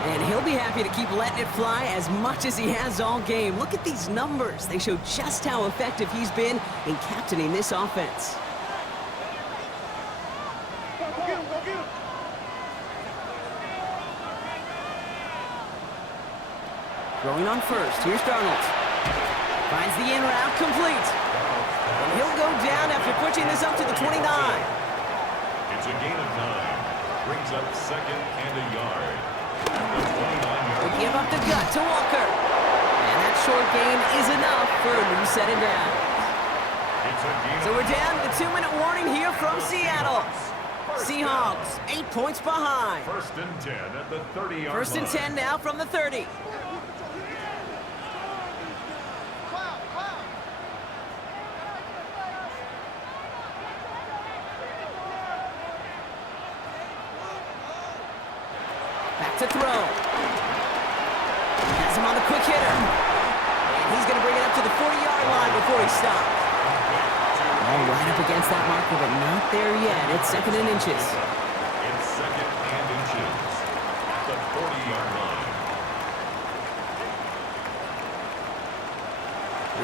And he'll be happy to keep letting it fly as much as he has all game. Look at these numbers. They show just how effective he's been in captaining this offense. Throwing on first. Here's Darnold. Finds the in route complete. And he'll go down after pushing this up to the 29. It's a gain of 9. Brings up 2nd and a yard. The 29-yard. They give up the gut to Walker. And that short gain is enough for a new set of downs. It's a gain. So we're down to the 2-minute warning here from Seattle. Seahawks, 8 points behind. 1st and 10 at the 30-yard line. 1st and 10 now from the 30. Back to throw. Has him on the quick hitter. And he's going to bring it up to the 40-yard line before he stops. All right up against that marker, but not there yet. It's 2nd and inches. It's 2nd and inches at the 40-yard line.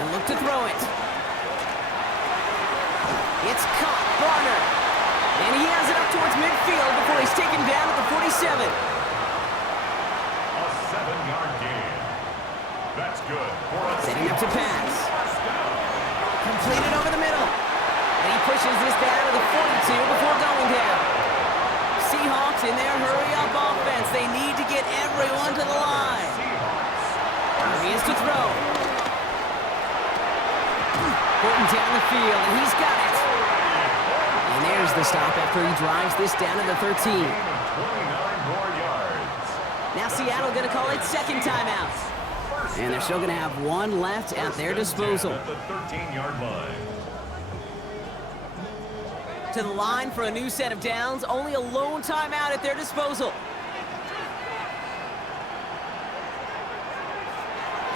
He'll look to throw it. It's caught. Barner. And he has it up towards midfield before he's taken down at the 47. 7-yard gain. That's good for a Setting up to pass. first down. Completed over the middle. And he pushes this down to the 42 before going down. Seahawks in their hurry-up offense. They need to get everyone to the line. Here he is to throw. Putting down the field, and he's got it. And there's the stop after he drives this down to the 13. 29 more yards. Now Seattle going to call it 2nd timeout. And they're still going to have one left at their disposal. At the 13-yard line. To the line for a new set of downs. Only a lone timeout at their disposal.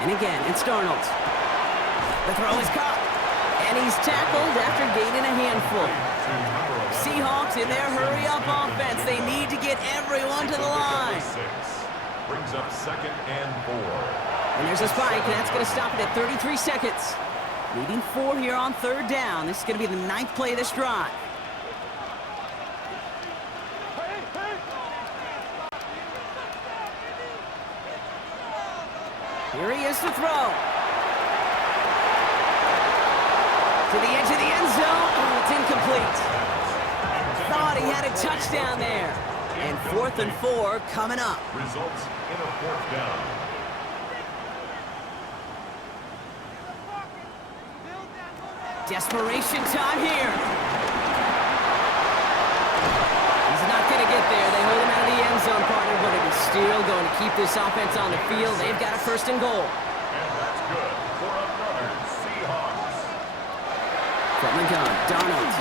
And again, it's Darnold. The throw is caught. And he's tackled after gaining a handful. Seahawks in their hurry-up offense. They need to get everyone to the line. Brings up 2nd and 4. And there's a spike, and that's going to stop it at 33 seconds. Leading 4 here on 3rd down. This is going to be the 9th play of this drive. Here he is to throw. To the edge of the end zone. Oh, it's incomplete. Thought he had a touchdown there. And 4th and 4 coming up. Results in a 4th down. Desperation time here. He's not going to get there. They hold him out of the end zone, partner, but it is still going to keep this offense on the field. They've got a 1st and goal. And that's good for another Seahawks. From the gun, Darnold.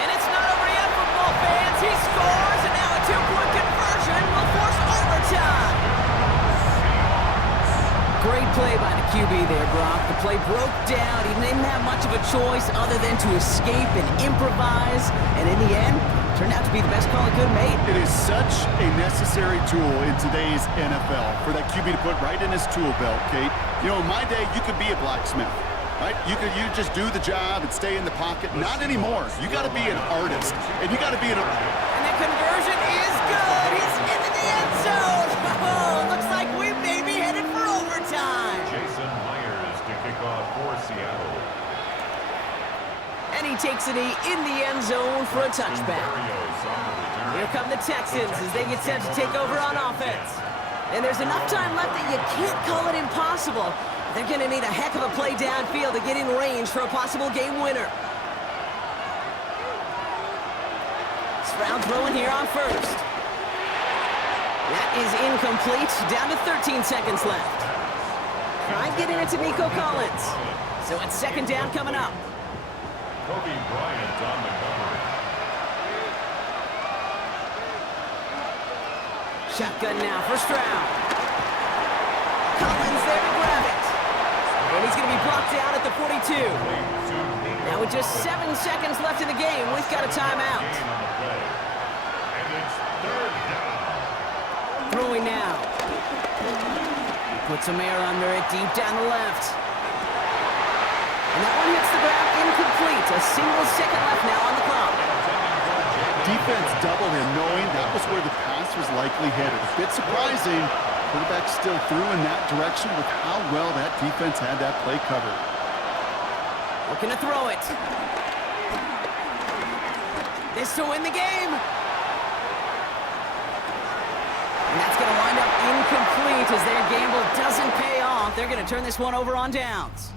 And it's not over yet, football fans. He scores, and now a 2-point conversion will force overtime. Great play by the QB there, Brock. The play broke down. He didn't have much of a choice other than to escape and improvise. And in the end, turned out to be the best call he could have made. It is such a necessary tool in today's NFL for that QB to put right in his tool belt, Kate. You know, in my day, you could be a blacksmith, right? You just do the job and stay in the pocket. Not anymore. You got to be an artist, and you got to be an. And the conversion is good. He's into the end zone. Oh, looks like we may be headed for overtime. Jason Myers to kick off for Seattle. And he takes it in the end zone for a touchback. Here come the Texans as they get set to take over on offense. And there's enough time left that you can't call it impossible. They're going to need a heck of a play downfield to get in range for a possible game winner. Stroud throwing here on first. That is incomplete. Down to 13 seconds left. Try getting it to Nico Collins. So it's second down coming up. Kobe Bryant on the coverage. Shotgun now for Stroud. Collins there to grab it. And he's going to be blocked down at the 42. Now with just 7 seconds left in the game, we've got a timeout. And it's third down. Throwing now. He puts some air under it deep down the left. And that one hits the ground incomplete. A single second left now on the clock. Defense doubled him, knowing that was where the pass was likely headed. A bit surprising. Quarterback still threw in that direction with how well that defense had that play covered. Looking to throw it. This to win the game. And that's going to wind up incomplete as their gamble doesn't pay off. They're going to turn this one over on downs.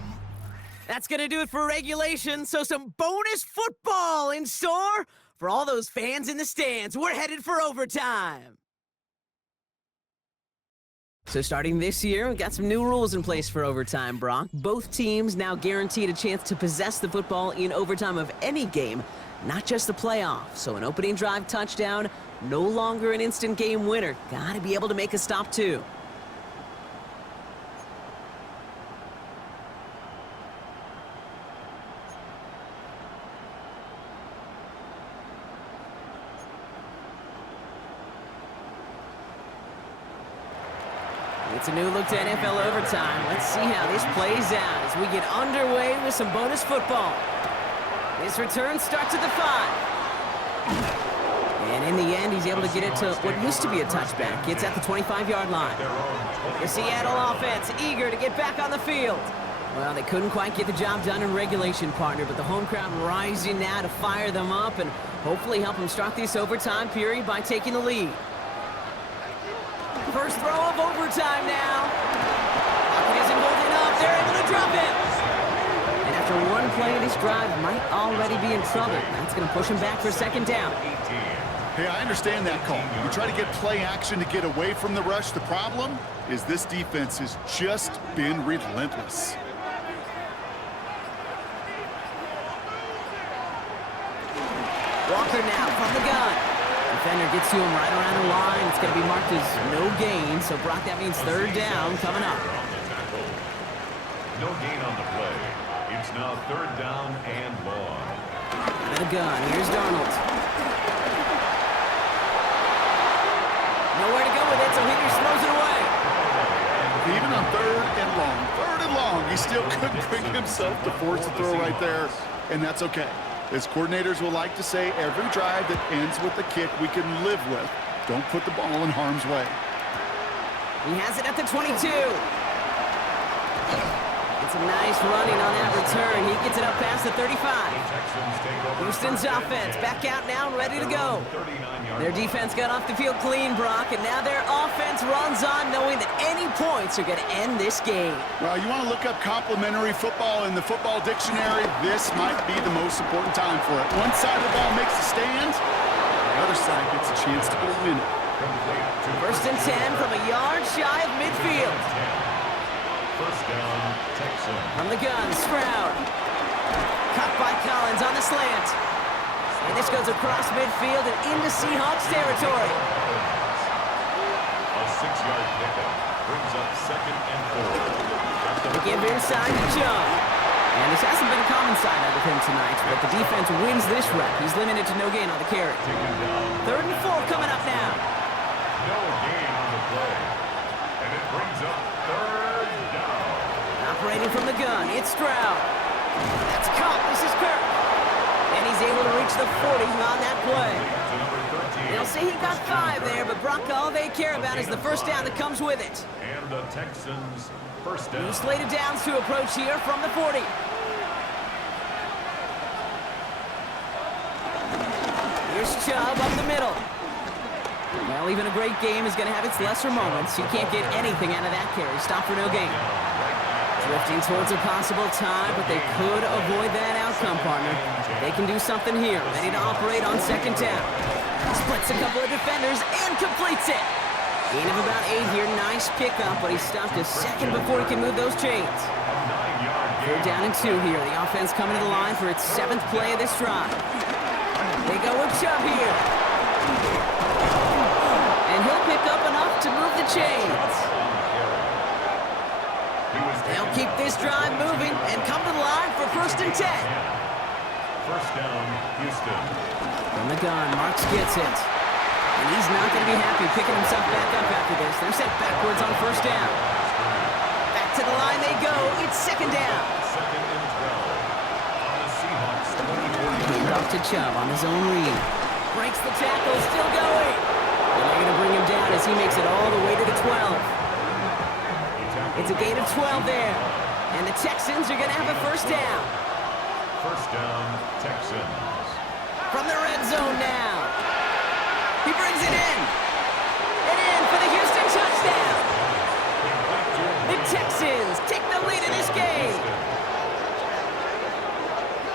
That's going to do it for regulation, so some bonus football in store for all those fans in the stands. We're headed for overtime. So starting this year, we've got some new rules in place for overtime, Brock. Both teams now guaranteed a chance to possess the football in overtime of any game, not just the playoff. So an opening drive touchdown, no longer an instant game winner. Got to be able to make a stop, too. It's a new look to NFL overtime. Let's see how this plays out as we get underway with some bonus football. This return starts at the 5. And in the end, he's able to get it to what used to be a touchback. It's at the 25-yard line. The Seattle offense eager to get back on the field. Well, they couldn't quite get the job done in regulation, partner, but the home crowd rising now to fire them up and hopefully help them start this overtime period by taking the lead. First throw of overtime now. Pocket isn't holding up. They're able to drop it. And after one play, this drive might already be in trouble. That's going to push him back for second down. Hey, I understand that call. You try to get play action to get away from the rush. The problem is this defense has just been relentless. Walker now from the gun. Defender gets to him right around the line. It's going to be marked as no gain. So, Brock, that means third down coming up. No gain on the play. It's now third down and long. Out of the gun. Here's Darnold. Nowhere to go with it, so Higgins throws it away. Even on third and long, he still couldn't bring himself to force the throw right there, and that's okay. As coordinators will like to say, every drive that ends with a kick we can live with. Don't put the ball in harm's way. He has it at the 22. It's a nice running on that return. He gets it up past the 35. Houston's offense back out now and ready to go. Their defense got off the field clean, Brock, and now their offense runs on knowing that any points are going to end this game. Well, you want to look up complimentary football in the football dictionary, this might be the most important time for it. One side of the ball makes a stand, the other side gets a chance to go win it. First and 10 from a yard shy of midfield. First down, Texans. From the gun, Stroud. Caught by Collins on the slant. And this goes across midfield and into Seahawks territory. A 6-yard pickup brings up second and 4. They give inside to Joe. And this hasn't been a common side out of him tonight, but the defense wins this rep. He's limited to no gain on the carry. Third and 4 coming up now. No gain on the play. And it brings up third down. Operating from the gun, it's Stroud. That's caught. This is Kirk. And he's able to reach the 40 on that play. They'll say he got 5 there, but Brock, all they care about is the first down that comes with it. And the Texans first down. New slated downs to approach here from the 40. Here's Chubb up the middle. Well, even a great game is going to have its lesser moments. He can't get anything out of that carry. Stop for no gain. Drifting towards a possible tie, but they could avoid that outcome, partner. They can do something here. Ready to operate on second down. Splits a couple of defenders and completes it. Gain of about 8 here. Nice pickup, but he stopped a second before he can move those chains. 3rd down and 2 here. The offense coming to the line for its 7th play of this drive. They go with Chubb here. And he'll pick up enough to move the chains. They'll keep this drive moving and come to the line for 1st and 10. 1st down, Houston. From the gun, Marks gets it. And he's not going to be happy picking himself back up after this. They're set backwards on 1st down. Back to the line they go. It's 2nd down. 2nd and 12. On the Seahawks 20-40. Hand off to Chubb on his own read. Breaks the tackle, still going. And they're going to bring him down as he makes it all the way to the 12. It's a gain of 12 there. And the Texans are going to have a 1st down. 1st down, Texans. From the red zone now. He brings it in. And in for the Houston touchdown. The Texans take the lead in this game.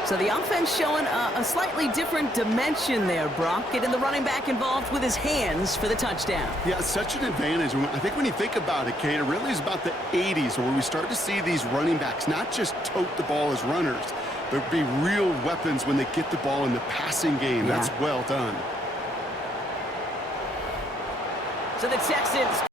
So the offense showing a slightly different dimension there, Brock. Getting the running back involved with his hands for the touchdown. Yeah, such an advantage. I think when you think about it, Kate, it really is about the 80s where we start to see these running backs not just tote the ball as runners, but be real weapons when they get the ball in the passing game. Yeah. That's well done. So the Texans